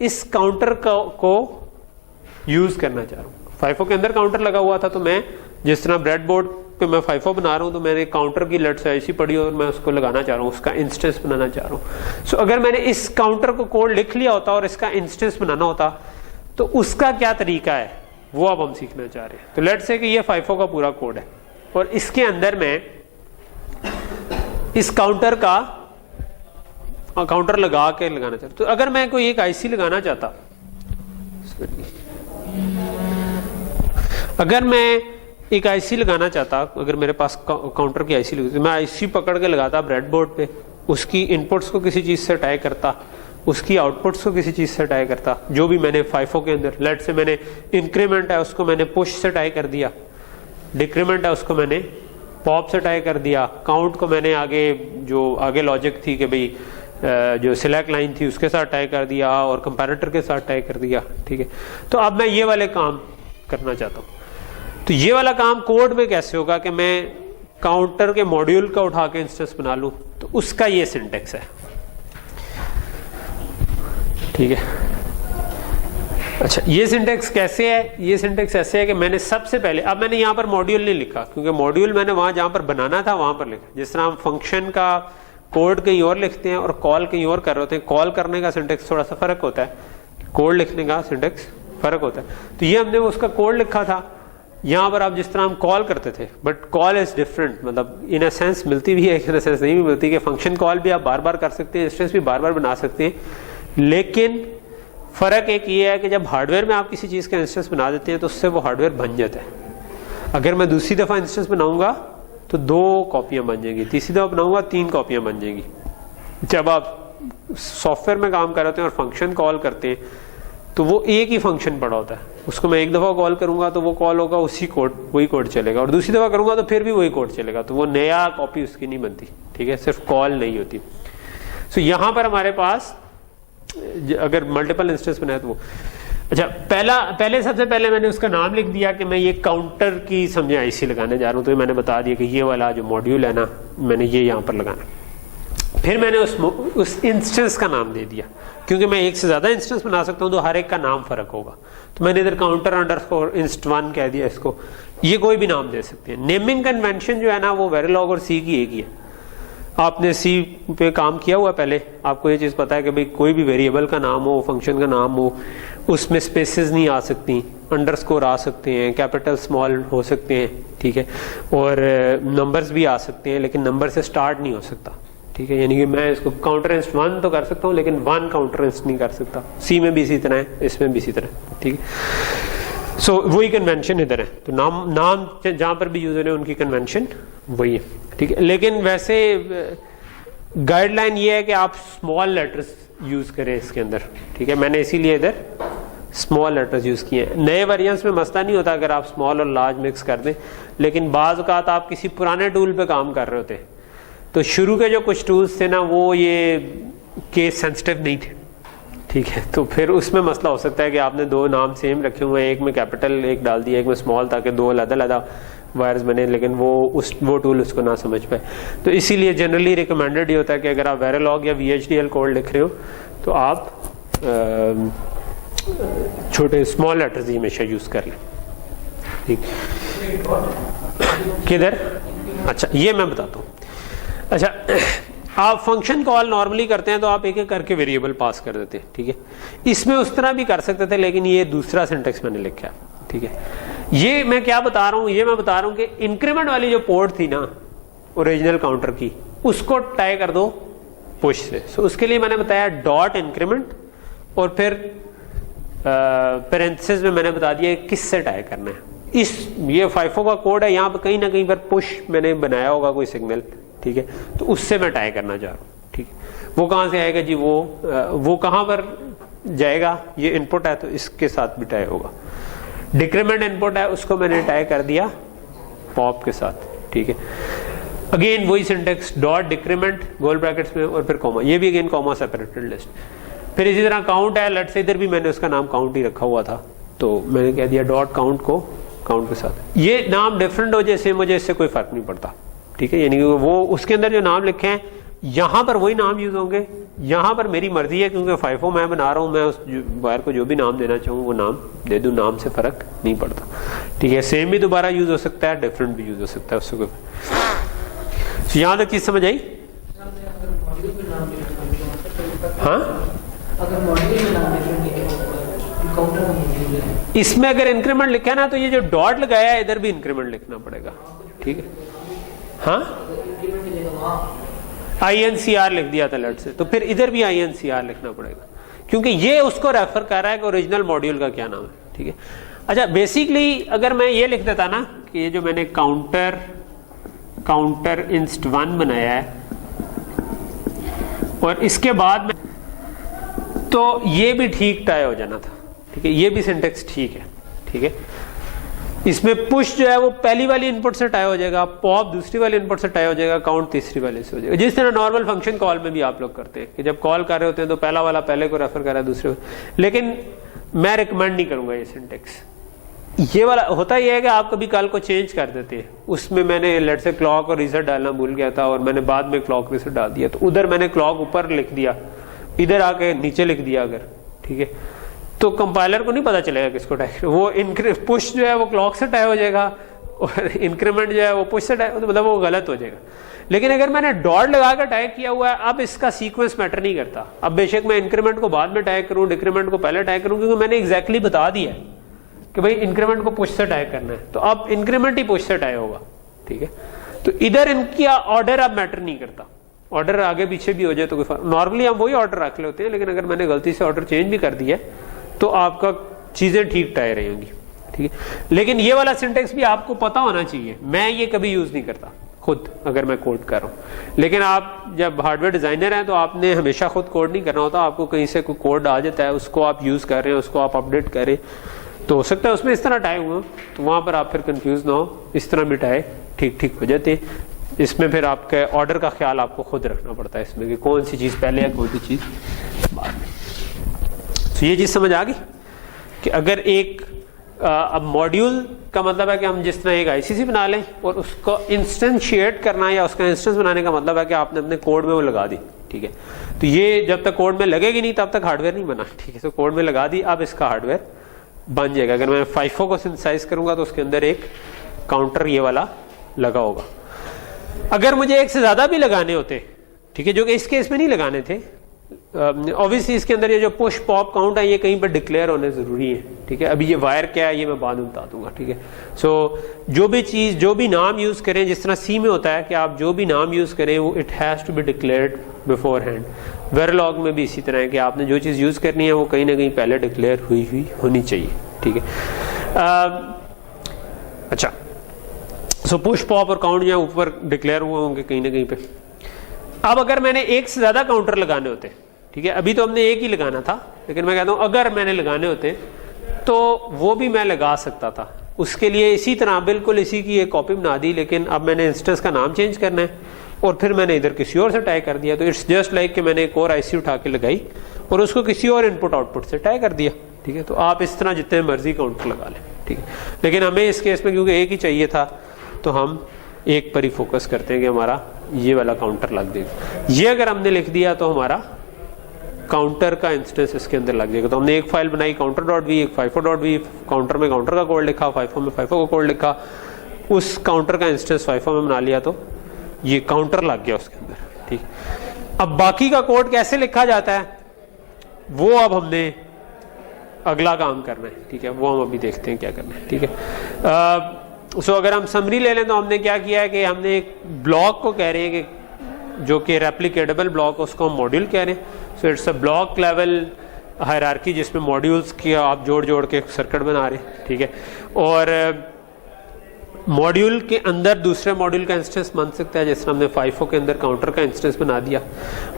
इस काउंटर को यूज करना चाह रहा हूँ। FIFO के अंदर काउंटर लगा हुआ था, तो मैं जिस तरह ब्रेड बोर्ड पे मैं FIFO बना रहा हूँ तो मैंने काउंटर की लेट्स ऐसी पड़ी और मैं उसको लगाना चाह रहा हूँ, उसका इंस्टेंस बनाना चाह रहा हूँ। सो अगर मैंने इस काउंटर को कोड लिख लिया होता और इसका इंस्टेंस बनाना होता तो उसका क्या तरीका है वो अब हम सीखना चाह रहे हैं। तो लेट्स से कि ये FIFO का पूरा कोड है और इसके अंदर मैं इस काउंटर का काउंटर लगा के लगाना चाहता। तो अगर मैं कोई एक IC लगाना चाहता, अगर मैं एक IC लगाना चाहता, अगर मेरे पास काउंटर की IC लगी, मैं IC पकड़ के लगाता ब्रेड बोर्ड पे, उसकी इनपुट्स को किसी चीज़ से टाई करता, उसकी आउटपुट्स को किसी चीज़ से टाई करता, जो भी मैंने FIFO के अंदर, लेट से मैंने इंक्रीमेंट है उसको मैंने पुश से टाई कर दिया, डिक्रीमेंट है उसको मैंने पॉप से टाई कर दिया, काउंट को मैंने आगे जो आगे लॉजिक थी कि भाई जो सिलेक्ट लाइन थी उसके साथ टाई कर दिया और कंपैरेटर के साथ टाई कर दिया, ठीक है। तो अब मैं ये वाले काम करना चाहता हूँ। तो ये वाला काम कोड में कैसे होगा कि मैं काउंटर के मॉड्यूल का उठा के इंस्टेंस बना लूँ, तो उसका ये सिंटेक्स है, ठीक है। अच्छा, ये सिंटेक्स कैसे है? ये सिंटेक्स ऐसे है कि मैंने सबसे पहले, अब मैंने यहाँ पर मॉड्यूल नहीं लिखा क्योंकि मॉड्यूल मैंने वहाँ जहाँ पर बनाना था वहाँ पर लिखा। जिस तरह हम फंक्शन का कोड कहीं और लिखते हैं और कॉल कहीं और कर रहे होते हैं, कॉल करने का सिंटेक्स थोड़ा सा फर्क होता है, कोड लिखने का सिंटेक्स फर्क होता है। तो ये हमने उसका कोड लिखा था, यहाँ पर आप जिस तरह हम कॉल करते थे, बट कॉल इज डिफरेंट, मतलब इन अ सेंस मिलती भी है, इन अ सेंस नहीं भी मिलती, कि फंक्शन कॉल भी आप बार बार कर सकते हैं, इंस्टेंस भी बार बार बना सकते हैं, लेकिन फ़र्क एक ये है कि जब हार्डवेयर में आप किसी चीज़ का इंस्टेंस बना देते हैं तो उससे वो हार्डवेयर बन जाता है। अगर मैं दूसरी दफ़ा इंस्टेंस बनाऊंगा तो 2 कॉपियाँ बन जाएंगी, तीसरी दफ़ा बनाऊंगा 3 कॉपियाँ बन जाएंगी। जब आप सॉफ्टवेयर में काम कर रहे हैं और फंक्शन कॉल करते हैं तो वो एक ही फंक्शन पड़ा होता है, उसको मैं एक दफ़ा कॉल करूंगा तो वो कॉल होगा उसी कोड, वही कोड चलेगा, और दूसरी दफ़ा करूंगा तो फिर भी वही कोड चलेगा, तो वो नया कॉपी उसकी नहीं बनती, ठीक है, सिर्फ कॉल नहीं होती। सो यहाँ पर हमारे पास अगर मल्टीपल इंस्टेंस बनाए तो वो अच्छा, सबसे पहले मैंने उसका नाम लिख दिया कि मैं ये काउंटर की समझाइशी लगाने जा रहा हूँ, तो मैंने बता दिया कि ये वाला जो मॉड्यूल है ना, मैंने ये यहाँ पर लगाना। फिर मैंने उस इंस्टेंस का नाम दे दिया, क्योंकि मैं एक से ज़्यादा इंस्टेंस बना सकता हूँ तो हर एक का नाम फ़र्क होगा। तो मैंने इधर काउंटर अंडरस्कोर inst1 कह दिया इसको। ये कोई भी नाम दे सकते हैं। नेमिंग कन्वेंशन जो है ना वो वेरिलॉग और सी की एक ही है। आपने सी पे काम किया हुआ पहले, आपको ये चीज़ पता है कि भाई कोई भी वेरिएबल का नाम हो, फंक्शन का नाम हो, उसमें स्पेसेस नहीं आ सकती, अंडरस्कोर आ सकते हैं, कैपिटल स्मॉल हो सकते हैं, ठीक है, और नंबर्स भी आ सकते हैं, लेकिन नंबर से स्टार्ट नहीं हो सकता, ठीक है। यानी कि मैं इसको काउंटर इंस्ट 1 तो कर सकता हूँ, लेकिन 1 काउंटर इंस्ट नहीं कर सकता। सी में भी इसी तरह है, इसमें भी इसी तरह, ठीक है। सो वही कन्वेंशन इधर है। तो नाम जहाँ पर भी यूजर है उनकी कन्वेंशन वही है, ठीक है। लेकिन वैसे गाइडलाइन ये है कि आप स्मॉल लेटर्स यूज करें इसके अंदर, ठीक है। मैंने इसीलिए इधर स्मॉल लेटर्स यूज किए हैं। नए वेरिएंट्स में मसला नहीं होता अगर आप स्मॉल और लार्ज मिक्स कर दें, लेकिन बाज़ औक़ात आप किसी पुराने टूल पे काम कर रहे होते हैं, तो शुरू के जो कुछ टूल्स थे ना वो ये केस सेंसिटिव नहीं थे, ठीक है। तो फिर उसमें मसला हो सकता है कि आपने दो नाम सेम रखे हुए हैं, एक में कैपिटल एक डाल दिया, एक में स्मॉल, ताकि दो अलग-अलग वायर्स बने, लेकिन वो टूल उसको ना समझ पाए। तो इसीलिए जनरली रिकमेंडेड ये होता है कि अगर आप वेरिलॉग या VHDL कोड लिख रहे हो तो आप छोटे स्मॉल लेटर्स ही हमेशा यूज कर लें, ठीक। किधर? अच्छा, ये मैं बताता हूँ। अच्छा, आप फंक्शन कॉल नॉर्मली करते हैं तो आप एक एक करके वेरिएबल पास कर देते हैं, ठीक है। इसमें उस तरह भी कर सकते थे, लेकिन ये दूसरा सिंटेक्स मैंने लिखा है, ठीक है। ये मैं क्या बता रहा हूँ, ये मैं बता रहा हूँ कि इंक्रीमेंट वाली जो पोर्ट थी ना ओरिजिनल काउंटर की, उसको टाई कर दो पुश से। सो उसके लिए मैंने बताया डॉट इंक्रीमेंट, और फिर पेरेंथेसिस में मैंने बता दिया किससे टाई करना है। ये FIFO का कोड है, यहाँ पर कहीं ना कहीं पर पुश मैंने बनाया होगा कोई सिग्नल, ठीक है, तो उससे मैं टाई करना चाह रहा हूँ, ठीक है। वो कहाँ से आएगा जी, वो कहाँ पर जाएगा, ये इनपुट है तो इसके साथ भी टाई होगा। डिक्रीमेंट इनपुट है, उसको मैंने टाई कर दिया पॉप के साथ, ठीक है। अगेन वही सिंटेक्स, डॉट डिक्रीमेंट गोल ब्रैकेट्स में और फिर कॉमा, ये भी अगेन कॉमा सेपरेटेड लिस्ट। फिर इसी तरह काउंट है, लेट्स से इधर भी मैंने उसका नाम काउंट ही रखा हुआ था, तो मैंने कह दिया डॉट काउंट को काउंट के साथ। ये नाम डिफरेंट हो जैसे मुझे इससे कोई फर्क नहीं पड़ता, ठीक है। यानी कि वो उसके अंदर जो नाम लिखे हैं यहाँ पर वही नाम यूज होंगे, यहाँ पर मेरी मर्जी है, क्योंकि FIFO मैं बना रहा हूँ, मैं उस वायर को जो भी नाम देना चाहूँ वो नाम दे दूँ, नाम से फर्क नहीं पड़ता, ठीक है। सेम भी दोबारा यूज हो सकता है, डिफरेंट भी यूज हो सकता है, उससे कोई। यहाँ तक चीज समझ आई? हाँ, इसमें अगर इंक्रीमेंट लिखा है ना तो ये जो डॉट लगाया है इधर भी इंक्रीमेंट लिखना पड़ेगा, ठीक है। हाँ, INCR लिख दिया था लेट से, तो फिर इधर भी INCR लिखना पड़ेगा, क्योंकि ये उसको रेफर कर रहा है कि ओरिजिनल मॉड्यूल का क्या नाम है, ठीक है। अच्छा, बेसिकली अगर मैं ये लिख देता ना कि ये जो मैंने काउंटर इंस्ट 1 बनाया है और इसके बाद में, तो ये भी ठीक टाई हो जाना था, ठीक है। ये भी सिंटेक्स ठीक है, ठीक है। इसमें पुश जो है वो पहली वाली इनपुट से टाई हो जाएगा, पॉप दूसरी वाली इनपुट से टाई हो जाएगा, काउंट तीसरी वाले से हो जाएगा, जिस तरह नॉर्मल फंक्शन कॉल में भी आप लोग करते हैं कि जब कॉल कर रहे होते हैं तो पहला वाला पहले को रेफर कर रहा है दूसरे। लेकिन मैं रिकमेंड नहीं करूंगा ये सिंटेक्स। ये वाला होता ही है कि आप कभी कल को चेंज कर देते हैं, उसमें मैंने लेट से क्लॉक और रीसेट डालना भूल गया था और मैंने बाद में क्लॉक रीसेट डाल दिया, तो उधर मैंने क्लॉक ऊपर लिख दिया, इधर आके नीचे लिख दिया अगर, ठीक है, तो कंपाइलर को नहीं पता चलेगा किसको टाई। वो पुश जो है वो क्लॉक से टाई हो जाएगा और इंक्रीमेंट जो है वो पुश से टाई, तो मतलब वो गलत हो जाएगा। लेकिन अगर मैंने डॉट लगा कर टाई किया हुआ है, अब इसका सीक्वेंस मैटर नहीं करता। अब बेशक मैं इंक्रीमेंट को बाद में टाई करूं, डिक्रीमेंट को पहले टाई करूं, क्योंकि मैंने एग्जैक्टली बता दिया है कि भाई इंक्रीमेंट को पुश से टाई करना है, तो अब इंक्रीमेंट ही पुश से टाई होगा, ठीक है। तो इधर इनकी ऑर्डर अब मैटर नहीं करता, ऑर्डर आगे पीछे भी हो जाए तो कोई फर्क। नॉर्मली हम वही ऑर्डर रख लेते हैं, लेकिन अगर मैंने गलती से ऑर्डर चेंज भी कर दिया तो आपका चीजें ठीक टाई रहेंगी, ठीक है। लेकिन ये वाला सिंटेक्स भी आपको पता होना चाहिए। मैं ये कभी यूज नहीं करता खुद अगर मैं कोड कर रहा हूँ, लेकिन आप जब हार्डवेयर डिजाइनर हैं तो आपने हमेशा खुद कोड नहीं करना होता। आपको कहीं से कोई कोड आ जाता है, उसको आप यूज कर रहे हैं, उसको आप अपडेट करें, तो हो सकता है उसमें इस तरह टाई हुआ, तो वहां पर आप फिर कंफ्यूज ना हो, इस तरह भी टाई ठीक ठीक हो जाते। इसमें फिर आपके ऑर्डर का ख्याल आपको खुद रखना पड़ता है इसमें कि कौन सी चीज पहले है कौन सी चीज बाद में। तो ये चीज समझ आ गई? कि अगर एक अब मॉड्यूल का मतलब है कि हम जिस तरह एक आईसीसी बना लें और उसको इंस्टेंशिएट करना या उसका इंस्टेंस बनाने का मतलब है कि आपने अपने कोड में वो लगा दी, ठीक है। तो ये जब तक कोड में लगेगी नहीं तब तक हार्डवेयर नहीं बना, ठीक है। तो कोड में लगा दी, अब इसका हार्डवेयर बन जाएगा। अगर मैं FIFO को सिंथेसाइज करूंगा तो उसके अंदर एक काउंटर ये वाला लगा होगा। अगर मुझे एक से ज्यादा भी लगाने होते, ठीक है, जो कि इस केस में नहीं लगाने थे, ऑब्वियसली इसके अंदर ये जो पुश पॉप काउंट है ये कहीं पर डिक्लेयर होने जरूरी है, ठीक है। अभी ये वायर क्या है ये मैं बाद में बता दूंगा, ठीक है। सो जो भी चीज, जो भी नाम यूज करें, जिस तरह सी में होता है कि आप जो भी नाम यूज करें वो it has to be declared beforehand, Verilog में भी इसी तरह है कि आपने जो चीज यूज करनी है वो कहीं ना कहीं पहले डिक्लेयर हुई होनी चाहिए, ठीक है। अच्छा, सो पुश पॉप और काउंट यहाँ ऊपर डिक्लेयर हुए होंगे कहीं ना कहीं पे। अब अगर मैंने एक से ज्यादा काउंटर लगाने होते, ठीक है, अभी तो हमने एक ही लगाना था, लेकिन मैं कहता हूं अगर मैंने लगाने होते तो वो भी मैं लगा सकता था। उसके लिए इसी तरह बिल्कुल इसी की एक कॉपी बना दी, लेकिन अब मैंने इंस्टेंस का नाम चेंज करना है और फिर मैंने इधर किसी और से टाई कर दिया। तो इट्स जस्ट लाइक कि मैंने एक और आईसी उठा के लगाई और उसको किसी और इनपुट आउटपुट से टाई कर दिया, ठीक है। तो आप इस तरह जितने मर्जी काउंटर लगा लें, ठीक है। लेकिन हमें इस केस में क्योंकि एक ही चाहिए था तो हम एक पर ही फोकस करते हैं कि हमारा ये वाला काउंटर लग देगा। ये अगर हमने लिख दिया तो हमारा काउंटर का इंस्टेंस इसके अंदर लग जाएगा। तो हमने एक फाइल बनाई counter.v, एक FIFO.v, काउंटर में काउंटर का कोड लिखा, FIFO में FIFO का कोड लिखा, उस काउंटर का इंस्टेंस FIFO में बना लिया तो ये काउंटर लग गया उसके अंदर, ठीक। अब बाकी का कोड कैसे लिखा जाता है वो अब हमने अगला काम करना है, ठीक है। वो हम अभी देखते हैं क्या करना है, ठीक है। सो अगर हम समरी ले लें तो हमने क्या किया है कि हमने एक ब्लॉक को कह रहे हैं कि जो कि रेप्लिकेटेबल ब्लॉक, उसको हम मॉड्यूल कह रहे हैं। So it's a block level hierarchy जिसमें मॉड्यूल्स की आप जोड़ जोड़ के सर्किट बना रहे हैं, ठीक है। और मॉड्यूल के अंदर दूसरे मॉड्यूल का इंस्टेंस बन सकता है, जैसे हमने FIFO के अंदर काउंटर का इंस्टेंस बना दिया।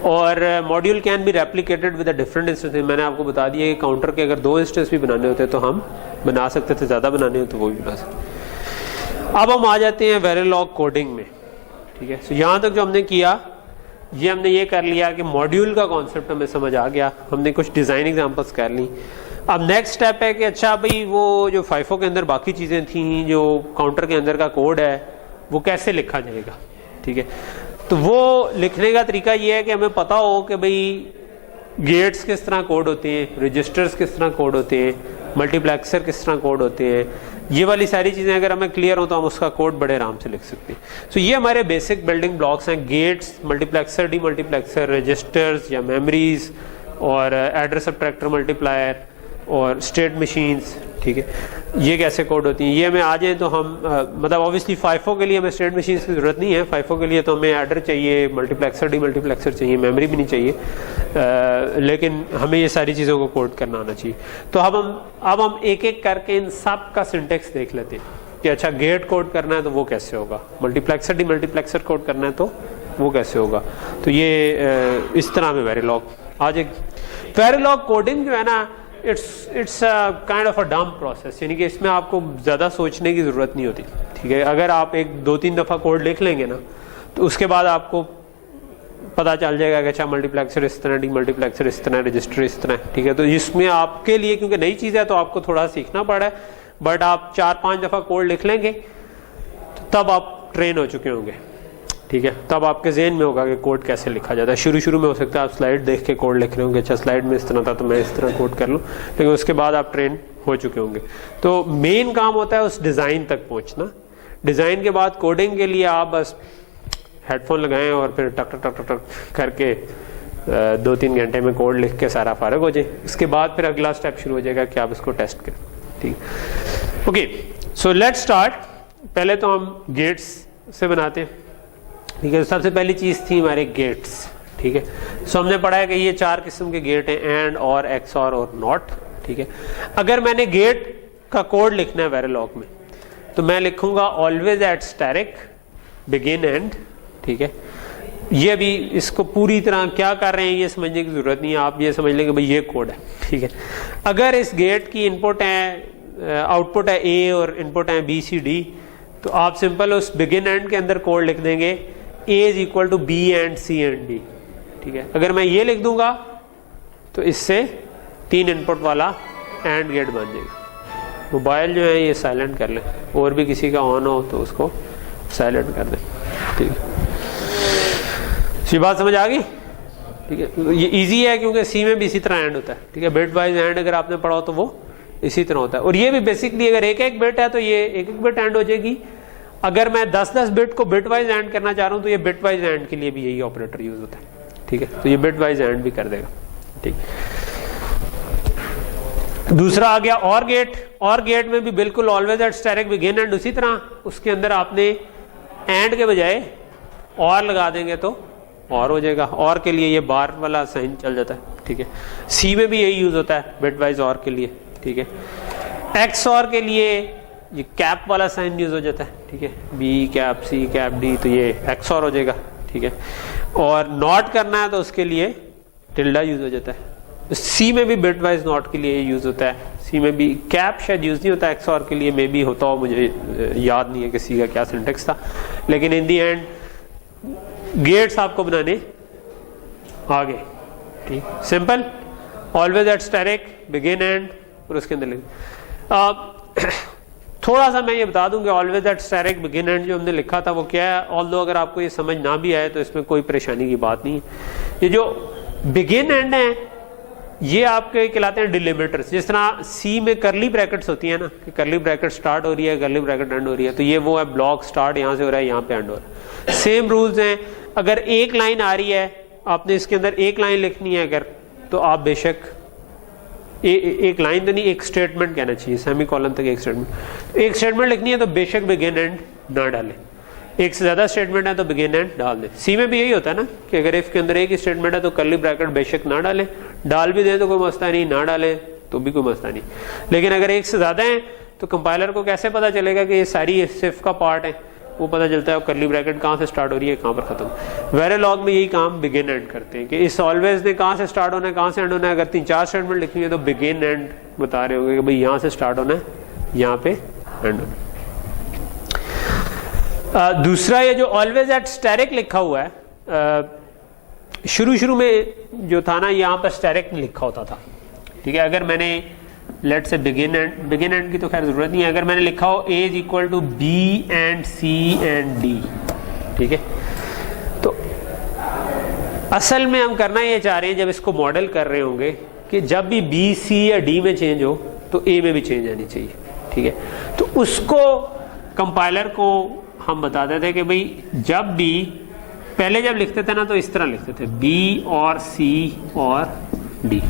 और module can be replicated with a different instance. मैंने आपको बता दिया कि काउंटर के अगर 2 इंस्टेंस भी बनाने होते तो हम बना सकते थे, ज़्यादा बनाने हो तो वो भी बना सकते। अब हम आ जाते हैं वेरिलॉग कोडिंग में, ठीक है। सो यहाँ तक जो हमने किया ये हमने ये कर लिया कि मॉड्यूल का कॉन्सेप्ट हमें समझ आ गया, हमने कुछ डिज़ाइन एग्जांपल्स कर ली। अब नेक्स्ट स्टेप है कि अच्छा भाई वो जो FIFO के अंदर बाकी चीज़ें थी, जो काउंटर के अंदर का कोड है वो कैसे लिखा जाएगा, ठीक है। तो वो लिखने का तरीका ये है कि हमें पता हो कि भाई गेट्स किस तरह कोड होते हैं, रजिस्टर्स किस तरह कोड होते हैं, मल्टीप्लेक्सर किस तरह कोड होते हैं। ये वाली सारी चीज़ें अगर हमें क्लियर हो तो हम उसका कोड बड़े आराम से लिख सकते हैं। सो ये हमारे बेसिक बिल्डिंग ब्लॉक्स हैं, gates, multiplexer, demultiplexer, registers या मेमोरीज और एड्रेस सबट्रैक्टर, मल्टीप्लायर और स्टेट मशीन्स, ठीक है। ये कैसे कोड होती हैं ये हमें आ जाए तो हम मतलब ऑब्वियसली FIFO के लिए हमें स्टेट मशीन्स की ज़रूरत नहीं है। FIFO के लिए तो हमें एडर चाहिए, मल्टीप्लेक्सर, डी मल्टीप्लेक्सर चाहिए, मेमोरी भी नहीं चाहिए, लेकिन हमें ये सारी चीज़ों को कोड करना आना चाहिए। तो अब हम एक एक करके इन सब का सिंटेक्स देख लेते हैं कि अच्छा गेट कोड करना है तो वो कैसे होगा, मल्टीप्लेक्सर, डी मल्टीप्लेक्सर कोड करना है तो वो कैसे होगा। तो ये इस तरह में वेरिलॉग आज एक वेरिलॉग कोडिंग जो है ना, इट्स काइंड ऑफ अ डम प्रोसेस, यानी कि इसमें आपको ज़्यादा सोचने की ज़रूरत नहीं होती, ठीक है। अगर आप 1-2-3 दफ़ा कोड लिख लेंगे ना तो उसके बाद आपको पता चल जाएगा कि अच्छा मल्टीप्लेक्सर इस तरह, डी मल्टीप्लेक्सर इस तरह, रजिस्टर इस तरह, ठीक है। तो इसमें आपके लिए क्योंकि नई चीज़ है तो आपको थोड़ा सीखना पड़ा है, बट आप 4-5 दफ़ा कोड लिख लेंगे तो तब आप ट्रेन हो चुके होंगे, ठीक है। तब आपके ज़हन में होगा कि कोड कैसे लिखा जाता है। शुरू में हो सकता है आप स्लाइड देख के कोड लिख रहे होंगे, अच्छा स्लाइड में इस तरह था तो मैं इस तरह कोड कर लूँ, लेकिन उसके बाद आप ट्रेन हो चुके होंगे। तो मेन काम होता है उस डिज़ाइन तक पहुँचना। डिज़ाइन के बाद कोडिंग के लिए आप बस हेडफोन लगाएं और फिर टक टक टक टक करके 2-3 घंटे में कोड लिख के सारा फारग हो जाए। इसके बाद फिर अगला स्टेप शुरू हो जाएगा कि आप इसको टेस्ट करें, ठीक। Okay, so let's start. पहले तो हम गेट्स से बनाते हैं, ठीक है। सबसे पहली चीज़ थी हमारे गेट्स, ठीक है। सो हमने पढ़ा है कि ये 4 किस्म के गेट हैं, एंड, और, XOR और नॉट, ठीक है। अगर मैंने गेट का कोड लिखना है वेरिलॉग में तो मैं लिखूंगा always at static begin and, ठीक है। ये अभी इसको पूरी तरह क्या कर रहे हैं ये समझने की जरूरत नहीं है, आप ये समझ लेंगे भाई ये कोड है, ठीक है। अगर इस गेट की इनपुट है, आउटपुट है A और इनपुट है BCD, तो आप सिंपल उस बिगिन एंड के अंदर कोड लिख देंगे A is equal to B and C and D, ठीक है। अगर मैं ये लिख दूंगा तो इससे 3 इनपुट वाला एंड गेट बन जाएगा। मोबाइल जो है ये साइलेंट कर लें, और भी किसी का ऑन हो तो उसको साइलेंट कर दें। ठीक है, ये बात समझ आ गई? ठीक है, ये इजी है क्योंकि सी में भी इसी तरह एंड होता है। ठीक है, बिट वाइज एंड अगर आपने पढ़ा हो तो वो इसी तरह होता है। और ये भी बेसिकली अगर एक एक बिट है तो ये एक एक बिट एंड हो जाएगी। अगर मैं 10-10 बिट को बिट वाइज एंड करना चाह रहा हूँ तो ये बिट वाइज एंड के लिए भी यही ऑपरेटर यूज होता है। ठीक है, तो ये बिट वाइज एंड भी कर देगा। ठीक, दूसरा आ गया और गेट। और गेट में भी बिल्कुल always at static begin and, उसी तरह उसके अंदर आपने एंड के बजाय और लगा देंगे तो और हो जाएगा। और के लिए ये बार वाला साइन चल जाता है। ठीक है, सी में भी यही यूज होता है बिट वाइज और के लिए। ठीक है, एक्स और के लिए ये कैप वाला साइन यूज हो जाता है। ठीक है, B cap C cap D, तो ये एक्स और हो जाएगा। ठीक है, और नॉट करना है तो उसके लिए टिल्डा यूज हो जाता है। सी में भी बिट वाइज नॉट के लिए यूज होता है। सी में भी कैप शायद यूज नहीं होता, एक्स और के लिए मे भी होता हो, मुझे याद नहीं है कि सी का क्या सिंटेक्स था। लेकिन इन दी एंड गेट्स आपको बनाने आ गए। ठीक, simple, always at static begin and, और उसके अंदर थोड़ा सा मैं ये बता दूं कि always at static begin and जो हमने लिखा था वो क्या है। ऑल्दो अगर आपको ये समझ ना भी आए तो इसमें कोई परेशानी की बात नहीं है। ये जो बिगिन एंड है ये आपके कहलाते हैं डिलिमिटर्स। जिस तरह सी में करली ब्रैकेट्स होती है ना, कि करली ब्रैकेट स्टार्ट हो रही है, करली ब्रैकेट एंड हो रही है, तो ये वो है ब्लॉक स्टार्ट यहाँ से हो रहा है, यहाँ पे एंड हो रहा है। सेम रूल्स हैं। अगर एक लाइन आ रही है, आपने इसके अंदर एक लाइन लिखनी है अगर, तो आप बेशक एक लाइन तो नहीं, एक स्टेटमेंट कहना चाहिए, सेमी कॉलन तक एक स्टेटमेंट लिखनी है तो बेशक बिगिन एंड ना डालें। एक से ज्यादा स्टेटमेंट है तो बिगिन एंड डाल दें। सी में भी यही होता है ना कि अगर इफ के अंदर एक ही स्टेटमेंट है तो कर्ली ब्रैकेट बेशक ना डालें, डाल भी दें तो कोई मसला नहीं, ना डालें तो भी कोई मसला नहीं। लेकिन अगर एक से ज्यादा है तो कंपाइलर को कैसे पता चलेगा कि ये सारी सिर्फ का पार्ट है? वो पता चलता है कर्ली ब्रैकेट कहाँ से स्टार्ट हो रही है, कहाँ पर खत्म। वेरिलॉग में यही काम बिगिन एंड करते हैं कि इस ऑलवेज ने कहाँ से स्टार्ट होना है, कहाँ से एंड होना है। अगर 3-4 स्टेटमेंट लिखनी है तो बिगिन एंड बता रहे होंगे कि भाई यहाँ से स्टार्ट होना है, यहाँ पे एंड होना है। दूसरा ये जो ऑलवेज एट स्टैटिक लिखा हुआ है, शुरू में जो था ना यहाँ पर स्टैटिक लिखा होता था। ठीक है, अगर मैंने लेट से बिगिन एंड की तो खैर जरूरत नहीं है। अगर मैंने लिखा हो a is equal to b and c and d, ठीक है, तो असल में हम करना ये चाह रहे हैं, जब इसको मॉडल कर रहे होंगे कि जब भी बी सी या डी में चेंज हो तो ए में भी चेंज आनी चाहिए। ठीक है, तो उसको कंपाइलर को हम बताते थे कि भाई जब भी पहले जब लिखते थे ना तो इस तरह लिखते थे बी और सी और डी।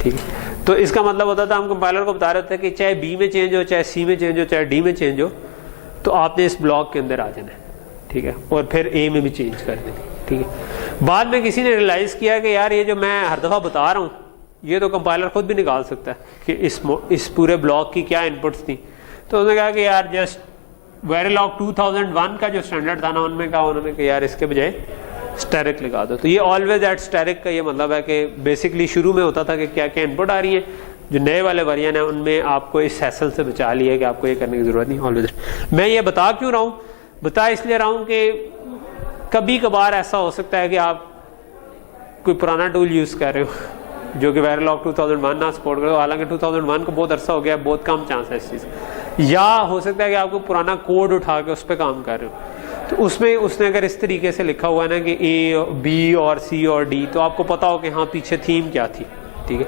ठीक है, तो इसका मतलब होता था हम कंपाइलर को बता रहे थे कि चाहे बी में चेंज हो, चाहे सी में चेंज हो, चाहे डी में चेंज हो, तो आपने इस ब्लॉक के अंदर आ जाना है। ठीक है, और फिर ए में भी चेंज कर देना। ठीक है, बाद में किसी ने रियलाइज किया कि यार ये जो मैं हर दफा बता रहा हूँ ये तो कंपाइलर खुद भी निकाल सकता है कि इस पूरे ब्लॉक की क्या इनपुट्स थी। तो उन्होंने कहा कि यार जस्ट वेरिलॉग 2001 का जो स्टैंडर्ड था ना, उनमें कहा उन्होंने कि यार इसके बजाय स्टैटिक लगा दो। तो ये ऑलवेज एट स्टैटिक का ये मतलब है कि बेसिकली शुरू में होता था कि क्या क्या इनपुट आ रही है। जो नए वाले वर्जन है उनमें आपको इस हैसल से बचा लिया है कि आपको ये करने की जरूरत नहीं। ऑलवेज मैं ये बता क्यों रहा हूँ, बता इसलिए रहा हूँ कि कभी कभार ऐसा हो सकता है कि आप कोई पुराना टूल यूज कर रहे हो जो कि वेरिलॉग 2001 ना सपोर्ट करो, हालांकि 2001 को बहुत अरसा हो गया, बहुत कम चांस है इस चीज़। या हो सकता है कि आपको पुराना कोड उठा के उस पर काम कर रहे हो, तो उसमें उसने अगर इस तरीके से लिखा हुआ है ना कि ए बी और सी और डी, तो आपको पता हो कि हाँ पीछे थीम क्या थी। ठीक है,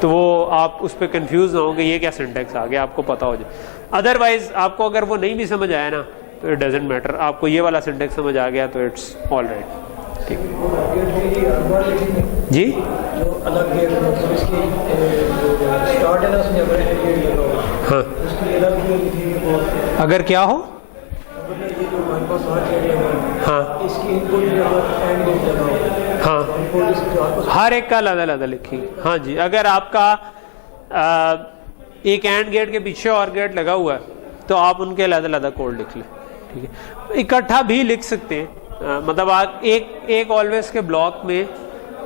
तो वो आप उस पर कंफ्यूज ना हो कि ये क्या सिंटेक्स आ गया, आपको पता हो जाए। अदरवाइज आपको अगर वो नहीं भी समझ आया ना तो इट डजेंट मैटर, आपको ये वाला सिंटेक्स समझ आ गया तो इट्स ऑल राइट। ठीक जी, हाँ, अगर क्या हो, हाँ हाँ, हर एक का अलग अलग लिखेंगे। हाँ जी, अगर आपका एक एंड गेट के पीछे और गेट लगा हुआ है तो आप उनके अलग अलग कोड लिख लें। ठीक है, इकट्ठा भी लिख सकते हैं। मतलब आप एक ऑलवेज के ब्लॉक में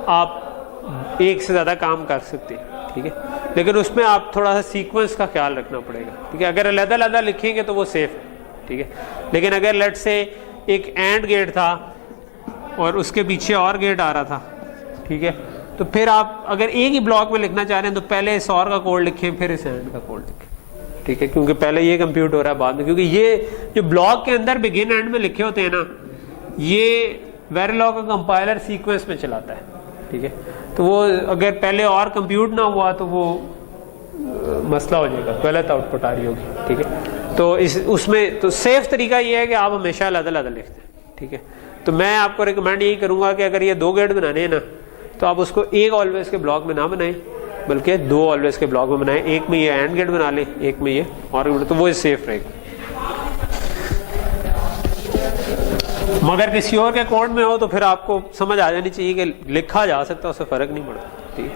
आप एक से ज़्यादा काम कर सकते हैं। ठीक है, लेकिन उसमें आप थोड़ा सा सीक्वेंस का ख्याल रखना पड़ेगा। ठीक है, अगर अलग अलग लिखेंगे तो वो सेफ है। ठीक है, लेकिन अगर लेट से एक एंड गेट था और उसके पीछे और गेट आ रहा था, ठीक है, तो फिर आप अगर एक ही ब्लॉक में लिखना चाह रहे हैं तो पहले इस और का कोड लिखें फिर इस एंड का कोड लिखें, ठीक है, क्योंकि पहले ये कंप्यूट हो रहा है बाद में, क्योंकि ये जो ब्लॉक के अंदर बिगिन एंड में लिखे होते हैं ना, ये वेरिलॉग का कंपाइलर सीक्वेंस में चलाता है, ठीक है। तो वो अगर पहले और कंप्यूट ना हुआ तो वो मसला हो जाएगा, गलत आउटपुट आ रही होगी, ठीक है। तो उसमें तो सेफ तरीका ये है कि आप हमेशा अलग-अलग लिखते हैं, ठीक है। तो मैं आपको रिकमेंड यही करूंगा कि अगर ये 2 गेट बनाने हैं ना तो आप उसको एक ऑलवेज के ब्लॉक में ना बनाएं, बल्कि 2 ऑलवेज के ब्लॉक में बनाएं। एक में ये एंड गेट बना लें, एक में ये और, तो वो सेफ रहेगा। मगर किसी और के कोड में हो तो फिर आपको समझ आ जानी चाहिए कि लिखा जा सकता, उससे फर्क नहीं पड़ता, ठीक है।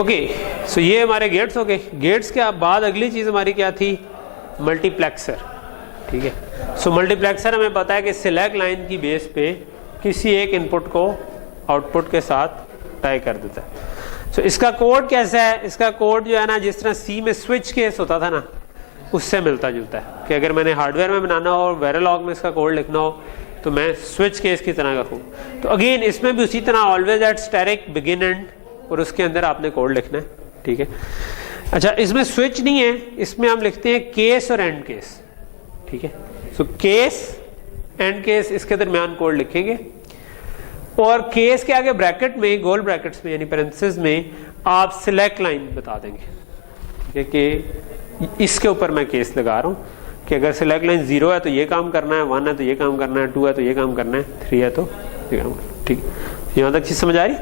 ओके, सो ये हमारे गेट्स हो गए। गेट्स के बाद अगली चीज हमारी क्या थी? मल्टीप्लेक्सर, ठीक है। सो मल्टीप्लेक्सर हमें पता है कि सिलेक्ट लाइन की बेस पे किसी एक इनपुट को आउटपुट के साथ टाई कर देता है। सो इसका कोड कैसा है? इसका कोड जो है ना, जिस तरह सी में स्विच केस होता था ना, उससे मिलता जुलता है कि अगर मैंने हार्डवेयर में बनाना हो और वेरिलॉग में इसका कोड लिखना हो तो मैं स्विच केस की तरह रखूँ। तो अगेन इसमें भी उसी तरह always at static begin and, और उसके अंदर आपने कोड लिखना है, ठीक है। अच्छा, इसमें स्विच नहीं है, इसमें हम लिखते हैं केस और एंड केस, ठीक है। सो केस एंड केस, इसके दरमियान कोड लिखेंगे, और केस के आगे ब्रैकेट में, गोल ब्रैकेट्स में यानी पैरेंथेसिस में आप सिलेक्ट लाइन बता देंगे, ठीक है, कि इसके ऊपर मैं केस लगा रहा हूँ कि अगर सिलेक्ट लाइन 0 है तो ये काम करना है, 1 है तो ये काम करना है, 2 है तो ये काम करना है, 3 है तो ये काम करना है, ठीक है। यहाँ तक चीज समझ आ रही?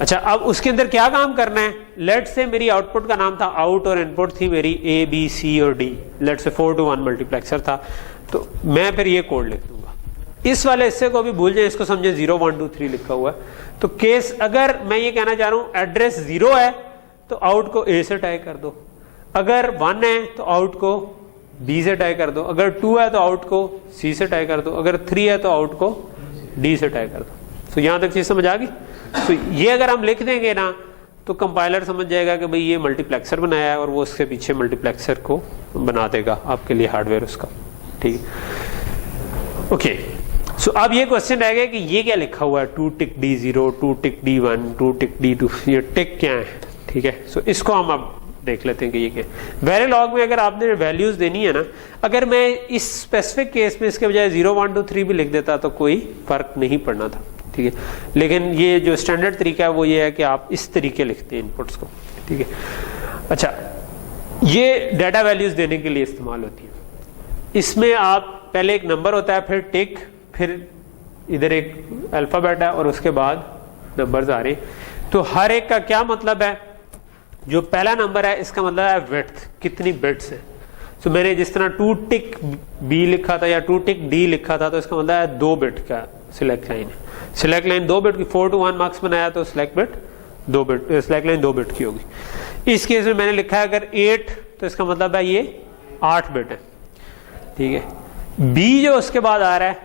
अच्छा, अब उसके अंदर क्या काम करना है? लेट से मेरी आउटपुट का नाम था आउट और इनपुट थी मेरी A, B, C और D। लेट से 4 to 1 मल्टीप्लेक्सर था, तो मैं फिर ये कोड लिख दूंगा। इस वाले हिस्से को भी भूल जाए, इसको समझे 0 1 2 3 लिखा हुआ है। तो केस, अगर मैं ये कहना चाह रहा हूँ एड्रेस 0 है तो आउट को A से टाई कर दो, अगर 1 है तो आउट को B से टाई कर दो, अगर 2 है तो आउट को C से टाई कर दो, अगर 3 है तो आउट को D से टाई कर दो। तो यहां तक चीज समझ आ गई? तो ये अगर हम लिख देंगे ना तो कंपाइलर समझ जाएगा कि भाई ये मल्टीप्लेक्सर बनाया है, और वो उसके पीछे मल्टीप्लेक्सर को बना देगा आपके लिए हार्डवेयर उसका, ठीक है। ओके, सो अब ये क्वेश्चन रह गया कि ये क्या लिखा हुआ है? 2 टिक D0, 2 टिक D1, 2 टिक D2, ये टिक क्या है, ठीक है। सो इसको हम अब देख लेते हैं कि ये क्या है। वेरिलॉग में अगर आपने वैल्यूज देनी है ना, अगर मैं इस स्पेसिफिक केस में इसके बजाय 0 1 2 3 भी लिख देता तो कोई फर्क नहीं पड़ना था, ठीक है। लेकिन ये जो स्टैंडर्ड तरीका है वो ये है कि आप इस तरीके लिखते हैं इनपुट्स को, ठीक है। अच्छा, ये डाटा वैल्यूज देने के लिए इस्तेमाल होती है। इसमें आप पहले एक नंबर होता है, फिर टिक, फिर इधर एक अल्फाबेट है और उसके बाद नंबर्स आ रहे हैं। तो हर एक का क्या मतलब है? जो पहला नंबर है इसका मतलब है विड्थ, कितनी बिट्स है। तो मैंने जिस तरह 2 टिक B लिखा था या 2 टिक D लिखा था, तो इसका मतलब है 2 बिट का सिलेक्ट लाइन है। सिलेक्ट लाइन 2 बिट की, 4 to 1 मार्क्स बनाया तो select bit 2 bit, select line 2 bit की होगी। इस केस में मैंने लिखा है अगर 8, तो इसका मतलब है ये 8 बिट है, ठीक है। B जो उसके बाद आ रहा है,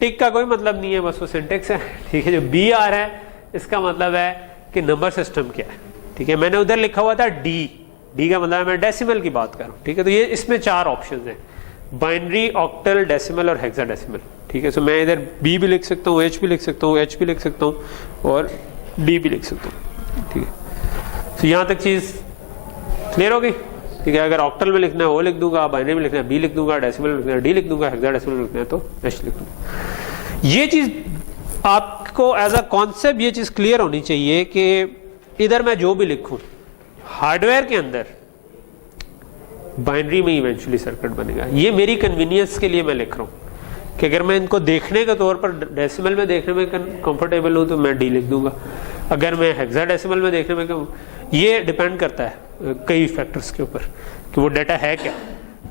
टिक का कोई मतलब नहीं है, बस वो सिंटेक्स है, ठीक है। जो B आ रहा है इसका मतलब है कि नंबर सिस्टम क्या है, ठीक है। मैंने उधर लिखा हुआ था D का मतलब है मैं डेसिमल की बात कर रहा हूँ, ठीक है। तो ये इसमें 4 ऑप्शंस हैं, बाइनरी, ऑक्टल, डेसिमल और हेक्साडेसिमल, ठीक है। सो मैं इधर B भी लिख सकता हूँ, H भी लिख सकता हूँ, H भी लिख सकता हूँ और D भी लिख सकता हूँ, ठीक है। तो यहाँ तक चीज क्लियर हो गई, ठीक है। अगर ऑक्टल में लिखना है वो लिख दूंगा, बाइनरी में लिखना है B लिख दूंगा, डेसिमल में लिखना है D लिख दूंगा, हेक्साडेसिमल में लिखना है तो H लिख दूंगा। ये चीज आपको एज अ कॉन्सेप्ट ये चीज क्लियर होनी चाहिए कि इधर मैं जो भी लिखूं हार्डवेयर के अंदर बाइनरी में इवेंचुअली सर्किट बनेगा। ये मेरी कन्वीनियंस के लिए मैं लिख रहा हूं कि अगर मैं इनको देखने के तौर पर डेसिमल में देखने में कंफर्टेबल हूं तो मैं D लिख दूंगा, अगर मैं हेक्साडेसिमल में देखने में, ये डिपेंड करता है कई फैक्टर्स के ऊपर कि वो डाटा है क्या।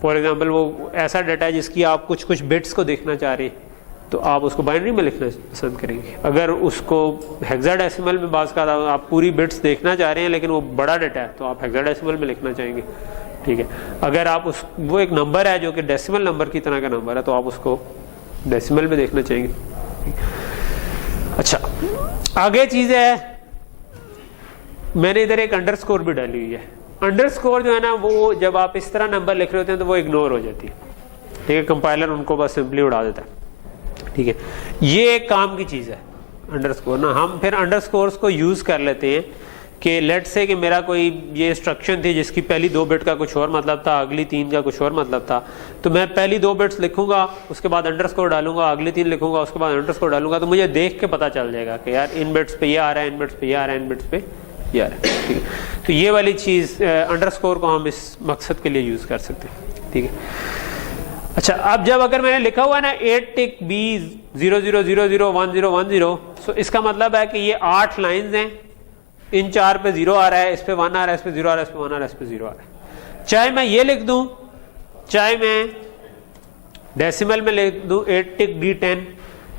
फॉर एग्जांपल वो ऐसा डाटा है जिसकी आप कुछ कुछ बिट्स को देखना चाह रहे हैं तो आप उसको बाइनरी में लिखना पसंद करेंगे। अगर उसको हेक्साडेसिमल में बात का आप पूरी बिट्स देखना चाह रहे हैं लेकिन वो बड़ा डाटा है तो आप हेक्साडेसिमल में लिखना चाहेंगे, ठीक है। अगर आप वो एक नंबर है जो कि डेसिमल नंबर की तरह का नंबर है तो आप उसको डेसिमल में देखना चाहेंगे। अच्छा, आगे चीज है, मैंने इधर एक अंडरस्कोर भी डाली हुई है। अंडरस्कोर जो है ना, वो जब आप इस तरह नंबर लिख रहे होते हैं तो वो इग्नोर हो जाती है, ठीक है। कंपाइलर उनको बस सिंपली उड़ा देता है, ठीक है। ये एक काम की चीज है अंडरस्कोर ना, हम फिर अंडरस्कोर्स को यूज़ कर लेते हैं कि लेट से कि मेरा कोई ये इंस्ट्रक्शन थी जिसकी पहली 2 बिट का कुछ और मतलब था, अगली 3 का कुछ और मतलब था, तो मैं पहली 2 बिट्स लिखूंगा, उसके बाद अंडरस्कोर डालूंगा, अगली 3 लिखूंगा, उसके बाद अंडरस्कोर डालूंगा, तो मुझे देख के पता चल जाएगा कि यार इन बिट्स पे ये आ रहा है, इन बिट्स पे ये आ रहा है, इन बिट्स पे ये आ रहा है। ठीक है, तो ये वाली चीज़ अंडरस्कोर को हम इस मकसद के लिए यूज़ कर सकते हैं। ठीक है, अच्छा अब जब अगर मैंने लिखा हुआ है ना 8 टिक B 00001010, सो इसका मतलब है कि ये 8 लाइंस हैं, इन 4 पे 0 आ रहा है, इस पे 1 आ रहा है, इस पे 0 आ रहा है, इस पे 1 आ रहा है, इस पे 0 आ रहा है। चाहे मैं ये लिख दूं, चाहे मैं डेसिमल में लिख दूं 8 टिक D10,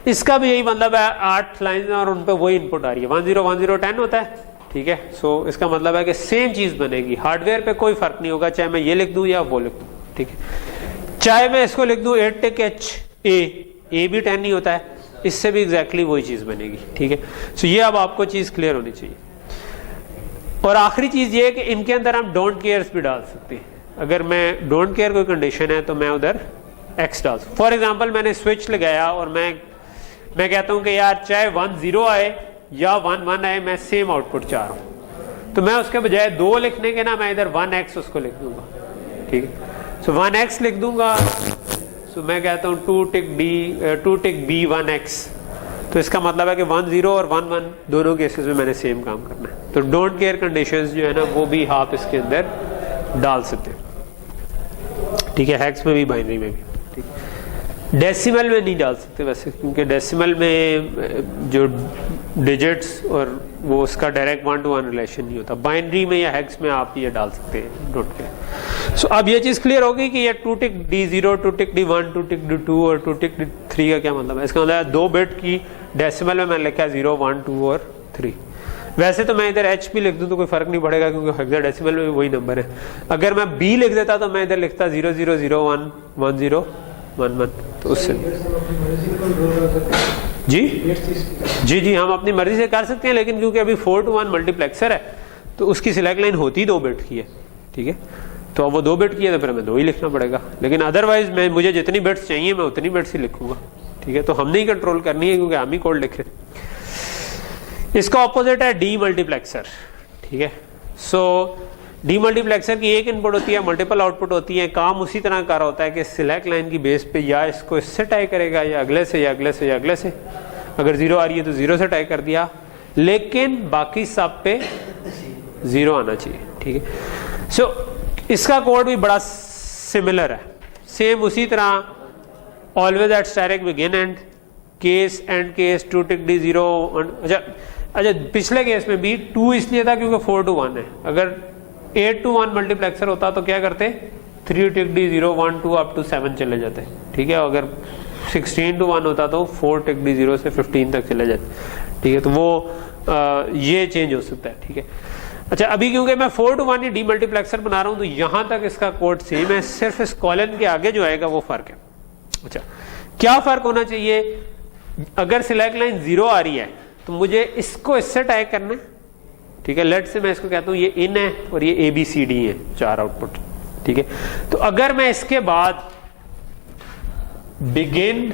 इसका भी यही मतलब है, 8 लाइंस हैं और उन पे वही इनपुट आ रही है, 101010 होता है। ठीक है, सो इसका मतलब है कि सेम चीज़ बनेगी, हार्डवेयर पे कोई फर्क नहीं होगा, चाहे मैं ये लिख दूं या वो लिख दूं। ठीक है, चाहे मैं इसको लिख दूं 8 टिक HA, A भी 10 नहीं होता है, इससे भी एग्जैक्टली वही चीज़ बनेगी। ठीक है, सो ये अब आपको चीज़ क्लियर होनी चाहिए। और आखिरी चीज़ ये है कि इनके अंदर हम डोंट केयर्स भी डाल सकते हैं। अगर मैं डोंट केयर कोई कंडीशन है तो मैं उधर X डाल सकता। फॉर एग्जाम्पल मैंने स्विच लगाया और मैं कहता हूँ कि यार चाहे 1 0 आए या 1 1 आए, मैं सेम आउटपुट चाह रहा हूँ, तो मैं उसके बजाय 2 लिखने के ना मैं इधर 1X उसको लिख दूंगा। ठीक है, सो 1X लिख दूंगा, सो मैं कहता हूँ 2 टिक B 1X, तो इसका मतलब है कि 1 0 और 1 1 दोनों केसेस में मैंने सेम काम करना है। तो डोंट केयर कंडीशंस जो है ना वो भी आप इसके अंदर डाल सकते हैं। ठीक है, हेक्स में भी, बाइनरी में भी। ठीक, डेसिमल में नहीं डाल सकते वैसे, क्योंकि डेसिमल में जो डिजिट्स और वो उसका डायरेक्ट 1 to 1 रिलेशन नहीं होता। बाइनरी में या हेक्स में आप ये डाल सकते हैं डोंट केयर। सो अब ये चीज़ क्लियर होगी कि ये 2 टिक D0, 2 टिक D1, 2 टिक D2 और 2 टिक D3 का क्या मतलब है। इसका मतलब है 2 बिट की डेसिमल में मैंने लिखा है 0 1 2 और 3। वैसे तो मैं इधर H भी लिख दूं तो कोई फर्क नहीं पड़ेगा, क्योंकि हेक्साडेसिमल में भी वही नंबर है। अगर मैं B लिख देता तो मैं इधर लिखता 0 0 0 1 1 0 1 1, तो उससे जी हम अपनी मर्जी से कर सकते हैं, लेकिन क्योंकि अभी 4 to 1 मल्टीप्लेक्सर है तो उसकी सिलेक्ट लाइन होती 2 बिट की है। ठीक है, तो अब वो 2 बिट की है तो फिर हमें 2 ही लिखना पड़ेगा, लेकिन अदरवाइज मुझे जितनी बिट्स चाहिए मैं उतनी बिट्स ही लिखूंगा। ठीक है, तो हमने ही कंट्रोल करनी है क्योंकि हम ही कोड लिख रहे हैं। इसका ऑपोजिट है डी मल्टीप्लेक्सर। ठीक है, सो डी मल्टीप्लेक्सर की एक इनपुट होती है, मल्टीपल आउटपुट होती है। काम उसी तरह का होता है कि सिलेक्ट लाइन की बेस पे या इसको इससे टाई करेगा या अगले से या अगले से या अगले से। अगर 0 आ रही है तो 0 से टाई कर दिया, लेकिन बाकी सब पे 0 आना चाहिए। ठीक है, सो इसका कोड भी बड़ा सिमिलर है, सेम उसी तरह always at static begin and case and case 2 tick D0। अच्छा पिछले केस में भी 2 इसलिए था क्योंकि 4 to 1 है। अगर 8 to 1 मल्टीप्लेक्सर होता तो क्या करते, 3 टिक D0 1 2 up to 7 चले जाते। ठीक है, अगर 16 to 1 होता तो 4 टिक D0 से 15 तक चले जाते। ठीक है, तो वो ये चेंज हो सकता है। ठीक है, अच्छा अभी क्योंकि मैं 4 to 1 ही डी मल्टीप्लेक्सर बना रहा हूँ तो यहाँ तक इसका कोड सेम है, सिर्फ इस कॉलन के आगे जो आएगा वो फर्क है। अच्छा क्या फर्क होना चाहिए, अगर सिलेक्ट लाइन 0 आ रही है तो मुझे इसको इससे टाई करना है। ठीक है, लेट से मैं इसको कहता हूँ ये इन है और ये ABCD है, 4 आउटपुट। ठीक है, तो अगर मैं इसके बाद बिगिन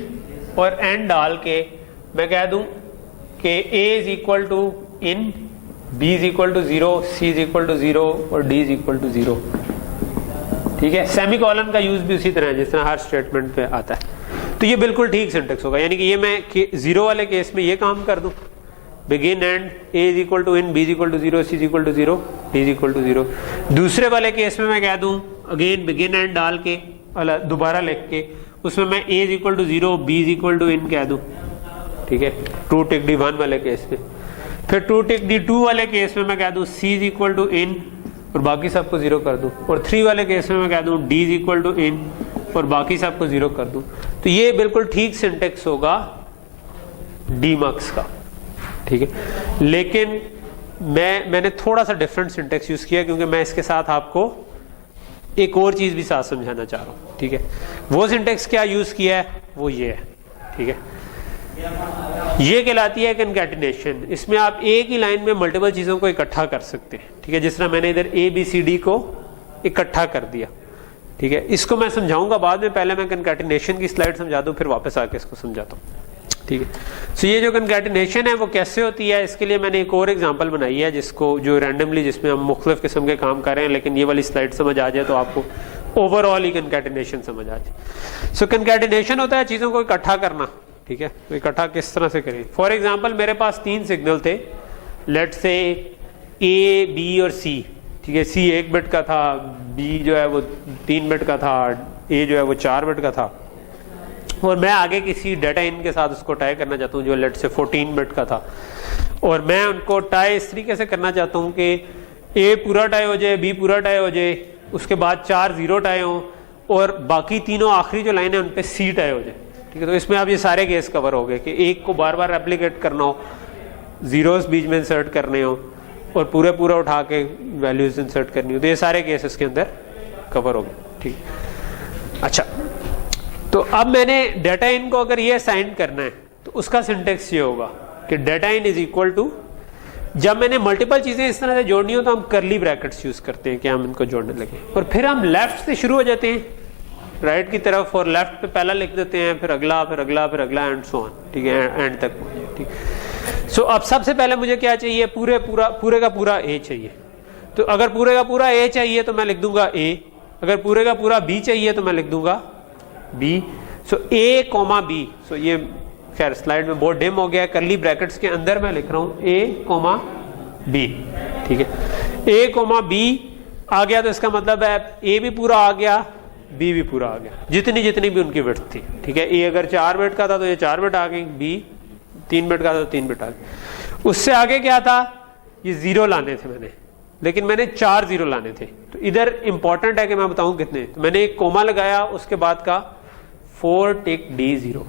और एंड डाल के मैं कह दूं कि A is equal to in, B is equal to 0, C is equal to 0 और D इज इक्वल टू 0। ठीक है, सेमी कॉलन का यूज भी उसी तरह है जिस तरह हर स्टेटमेंट पे आता है। तो ये बिल्कुल ठीक सिंटेक्स होगा, यानी कि ये मैं 0 वाले केस में ये काम कर दूं, begin end A is equal to in, B is equal to 0, C is equal to 0, D is equal to 0। दूसरे वाले केस में मैं कह दूं अगेन बिगिन एंड डाल के दोबारा लिख के उसमें मैं A is equal to 0, B is equal to इन कह दूं। ठीक है, 2 टिक D1 वाले केस में। फिर 2 टिक D2 वाले केस में मैं कह दूं C इज इक्वल टू इन और बाकी सबको 0 कर दूं। और 3 वाले केस में मैं कह दूं D इज इक्वल टू इन और बाकी सबको 0 कर दूं। तो ये बिल्कुल ठीक सिंटेक्स होगा डीमक्स का। ठीक है, लेकिन मैंने थोड़ा सा डिफरेंट सिंटेक्स यूज किया क्योंकि मैं इसके साथ आपको एक और चीज भी साथ समझाना चाह रहा हूं। ठीक है, वो सिंटेक्स क्या यूज किया है वो ये है। ठीक है, ये कहलाती है कनकैटिनेशन। इसमें आप एक ही लाइन में मल्टीपल चीजों को इकट्ठा कर सकते हैं। ठीक है, जिस तरह मैंने इधर ABCD को इकट्ठा कर दिया। ठीक है, इसको मैं समझाऊंगा बाद में, पहले मैं कनकैटिनेशन की स्लाइड समझा दूं फिर वापस आके इसको समझाता हूं। ठीक है। सो ये जो कंकैटिनेशन है वो कैसे होती है, इसके लिए मैंने एक और एग्जांपल बनाई है जिसको जो रैंडमली जिसमें हम मुख्तलिफ किस्म के काम कर रहे हैं, लेकिन ये वाली स्लाइड समझ आ जाए तो आपको ओवरऑल ही कंकैटिनेशन समझ आ जाए। सो कंकैटिनेशन होता है चीज़ों को इकट्ठा करना, ठीक है। तो इकट्ठा किस तरह से करें? फॉर एग्जाम्पल मेरे पास 3 सिग्नल थे, लेट से ए, बी और सी, ठीक है। सी 1 बिट का था, बी जो है वो 3 बिट का था, ए जो है वो 4 बिट का था, और मैं आगे किसी डाटा इन के साथ उसको टाई करना चाहता हूँ जो लेट से 14 बिट का था, और मैं उनको टाई इस तरीके से करना चाहता हूँ कि ए पूरा टाई हो जाए, बी पूरा टाई हो जाए, उसके बाद 4 0 टाई हों, और बाकी तीनों आखिरी जो लाइन है उन पर सी टाई हो जाए, ठीक है। तो इसमें अब ये सारे केस कवर हो गए कि एक को बार बार रेप्लिकेट करना हो, जीरोस बीच में इंसर्ट करने हो, और पूरा उठा के वैल्यूज इंसर्ट करनी हो, तो ये सारे केस इसके अंदर कवर हो गए, ठीक। अच्छा, तो अब मैंने डाटा इन को अगर ये असाइन करना है तो उसका सिंटेक्स ये होगा कि data in is equal to, जब मैंने मल्टीपल चीजें इस तरह से जोड़नी हो तो हम करली ब्रैकेट्स यूज करते हैं कि हम इनको जोड़ने लगे, और फिर हम लेफ्ट से शुरू हो जाते हैं राइट की तरफ, और लेफ्ट पे पहला लिख देते हैं, फिर अगला, फिर अगला, फिर अगला, एंड सो ऑन, ठीक है, एंड तक, ठीक। सो अब सबसे पहले मुझे क्या चाहिए? पूरे का पूरा ए चाहिए। तो अगर पूरे का पूरा ए चाहिए तो मैं लिख दूंगा ए, अगर पूरे का पूरा बी चाहिए तो मैं लिख दूंगा बी। सो ए कॉमा बी, सो ये खैर स्लाइड में बहुत डिम हो गया है, करली ब्रैकेट्स के अंदर मैं लिख रहा हूं ए कॉमा बी, ठीक है। ए कॉमा बी आ गया तो इसका मतलब है ए भी पूरा आ गया, बी भी पूरा आ गया, जितनी भी उनकी विड्थ थी, ठीक है। ए अगर 4 बिट का था तो ये 4 बिट आ गई, बी 3 बिट का था तो 3 बिट आ गई। उससे आगे क्या था? ये 0 लाने थे मैंने, लेकिन मैंने 4 0 लाने थे। तो इधर इंपॉर्टेंट है कि मैं बताऊं कितने, तो मैंने एक कोमा लगाया, उसके बाद का 4 टिक डी 0,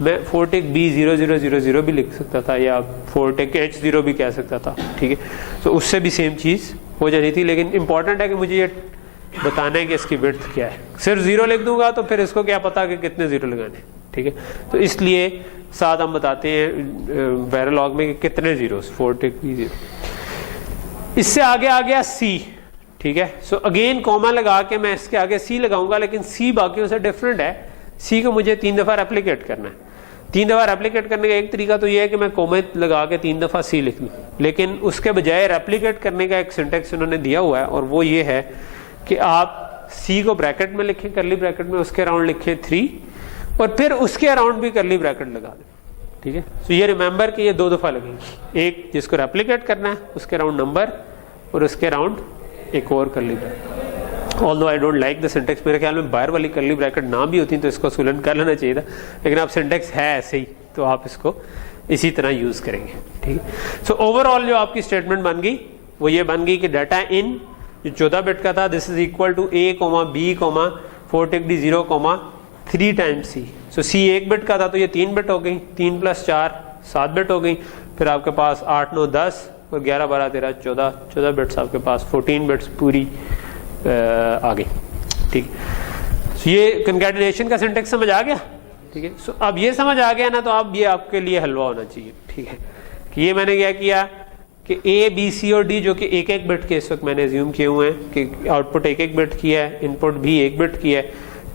मैं 4 टिक बी 0 0 0 0 भी लिख सकता था, या 4 टिक एच 0 भी कह सकता था, ठीक है। तो उससे भी सेम चीज हो जानी थी, लेकिन इंपॉर्टेंट है कि मुझे ये बताना है कि इसकी विड्थ क्या है। सिर्फ 0 लिख दूंगा तो फिर इसको क्या पता कि कितने 0 लगाने, ठीक है। तो इसलिए साथ हम बताते हैं वेरिलॉग में कि कितने जीरोस, 4 टिक बी 0। इससे आगे आ गया सी, ठीक है। सो अगेन कॉमा लगा के मैं इसके आगे सी लगाऊंगा, लेकिन सी बाकियों से डिफरेंट है। सी को मुझे 3 दफा रेप्लिकेट करना है। 3 दफा रेप्लिकेट करने का एक तरीका तो यह है कि मैं कॉमा लगा के 3 दफा सी लिख लूं, लेकिन उसके बजाय रेप्लिकेट करने का एक सिंटेक्स उन्होंने दिया हुआ है, और वो ये है कि आप सी को ब्रैकेट में लिखें, करली ब्रैकेट में, उसके अराउंड लिखें 3, और फिर उसके अराउंड भी करली ब्रैकेट लगा दें, ठीक है। तो ये रिमेंबर कि ये 2 दफा लगेंगी, एक जिसको रेप्लिकेट करना है उसके अराउंड नंबर, और उसके अराउंड एक और curly bracket. Although I don't like the syntax, मेरे ख्याल में बाहर वाली करली ब्रैकेट ना भी होती तो इसको सुलन कर लेना चाहिए था, लेकिन आप सिंटेक्स है ऐसे ही तो आप इसको इसी तरह यूज करेंगे, ठीक है। सो ओवरऑल जो आपकी स्टेटमेंट बन गई वो ये बन गई कि डाटा इन जो 14 बिट का था, this is equal to A comma B comma 4 tick D 0 comma 3 times C. So C 1 bit का था तो ये 3 बिट हो गई, 3 + 4 7 बिट हो गई, फिर आपके पास 8 9 10 और 11 12 13 14 बिट्स, आपके पास 14 बिट्स पूरी आ गई, ठीक। सो ये कंकैटिनेशन का सिंटेक्स समझ आ गया, ठीक है। सो अब ये समझ आ गया ना, तो अब ये आपके लिए हलवा होना चाहिए, ठीक है। कि ये मैंने क्या किया कि ए बी सी और डी जो कि 1 बिट के इस वक्त मैंने एज्यूम किए हुए हैं कि आउटपुट 1 बिट की है, इनपुट भी 1 बिट की है,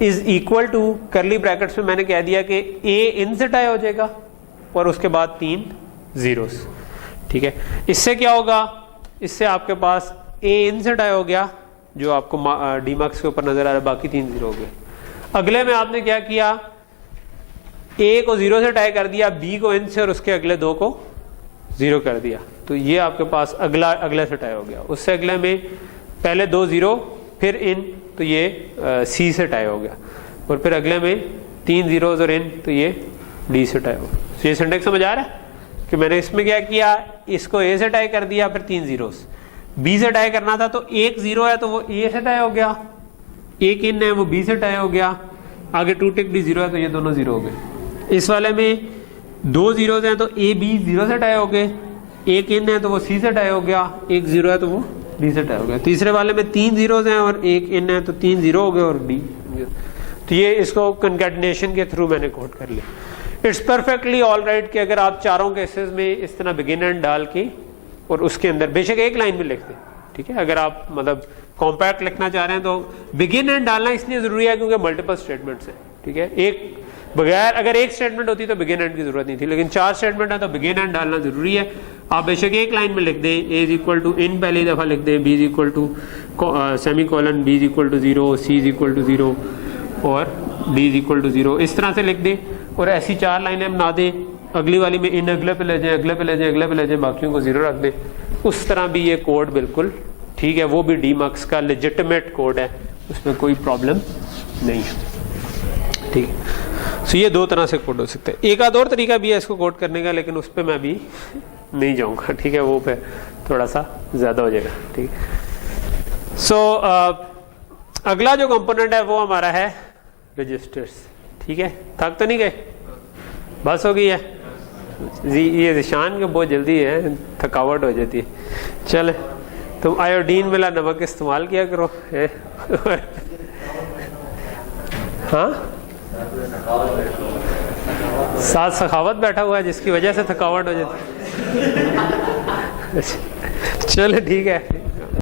is equal to curly brackets में मैंने कह दिया कि ए इन से टाई हो जाएगा और उसके बाद 3 जीरोस, ठीक है। इससे क्या होगा? इससे आपके पास ए इन से टाई हो गया जो आपको डी मार्क्स के ऊपर नजर आ रहा है, बाकी 3 जीरो हो गए। अगले में आपने क्या किया? ए को 0 से टाई कर दिया, बी को इन से, और उसके अगले 2 को 0 कर दिया, तो ये आपके पास अगले से टाई हो गया। उससे अगले में पहले 2 0 फिर इन, तो ये सी से टाई हो गया, और फिर अगले में 3 जीरोस और इन, तो ये डी से टाई हो गया। तो ये सिंटेक्स समझ आ रहा है कि मैंने इसमें क्या किया? इसको ए से टाई कर दिया, फिर 3 जीरोस। बी से टाई करना था तो 1 0 है तो वो ए से टाई हो गया, 1 इन है वो बी से टाई हो गया, आगे 2 टिक डी 0 है तो ये दोनों 0 हो गए। इस वाले में 2 जीरोस हैं तो ए बी 0 से टाई हो गए, 1 इन है तो वो सी से टाई हो गया, 1 0 है तो वो डी से टाई हो गया। तीसरे वाले में 3 जीरोस हैं और 1 इन है तो 3 0 हो गए और डी। तो ये इसको कंकैटिनेशन के थ्रू मैंने कोड कर लिया। इट्स परफेक्टली ऑल राइट कि अगर आप चारों केसेस में इस तरह बिगिन एंड डाल के और उसके अंदर बेशक एक लाइन में लिख दें, ठीक है। अगर आप मतलब कॉम्पैक्ट लिखना चाह रहे हैं तो बिगिन एंड डालना इसलिए जरूरी है क्योंकि मल्टीपल स्टेटमेंट्स हैं, ठीक है। एक बगैर अगर एक स्टेटमेंट होती तो बिगिन एंड की जरूरत नहीं थी, लेकिन 4 स्टेटमेंट है तो बिगिन एंड डालना जरूरी है। आप बेशक एक लाइन में लिख दें A is equal to in पहली दफ़ा लिख दें, B is equal to semicolon, B is equal to 0, C is equal to 0 और डी इज इक्वल टू 0, इस तरह से लिख दें और ऐसी 4 लाइनें बना दें। अगली वाली में इन अगले पे ले जाएं, अगले पे ले जाएं, अगले पे ले जाएं, बाकियों को 0 रख दें। उस तरह भी ये कोड बिल्कुल ठीक है, वो भी डीमक्स का लेजिटिमेट कोड है, उसमें कोई प्रॉब्लम नहीं है। ठीक है, सो ये 2 तरह से कोड हो सकते हैं। एक आध और तरीका भी है इसको कोड करने का, लेकिन उस पर मैं भी नहीं जाऊंगा। ठीक है, वो पे थोड़ा सा ज़्यादा हो जाएगा। ठीक है, सो अगला जो कंपोनेंट है वो हमारा है रजिस्टर्स। ठीक है, थक तो नहीं गए? बस हो गई है जी, ये निशान के बहुत जल्दी है, थकावट हो जाती है। चले, तुम आयोडीन मिला नमक इस्तेमाल किया करो। हाँ, साथ सखावत बैठा हुआ है जिसकी वजह से थकावट हो जाती है। चलो ठीक है।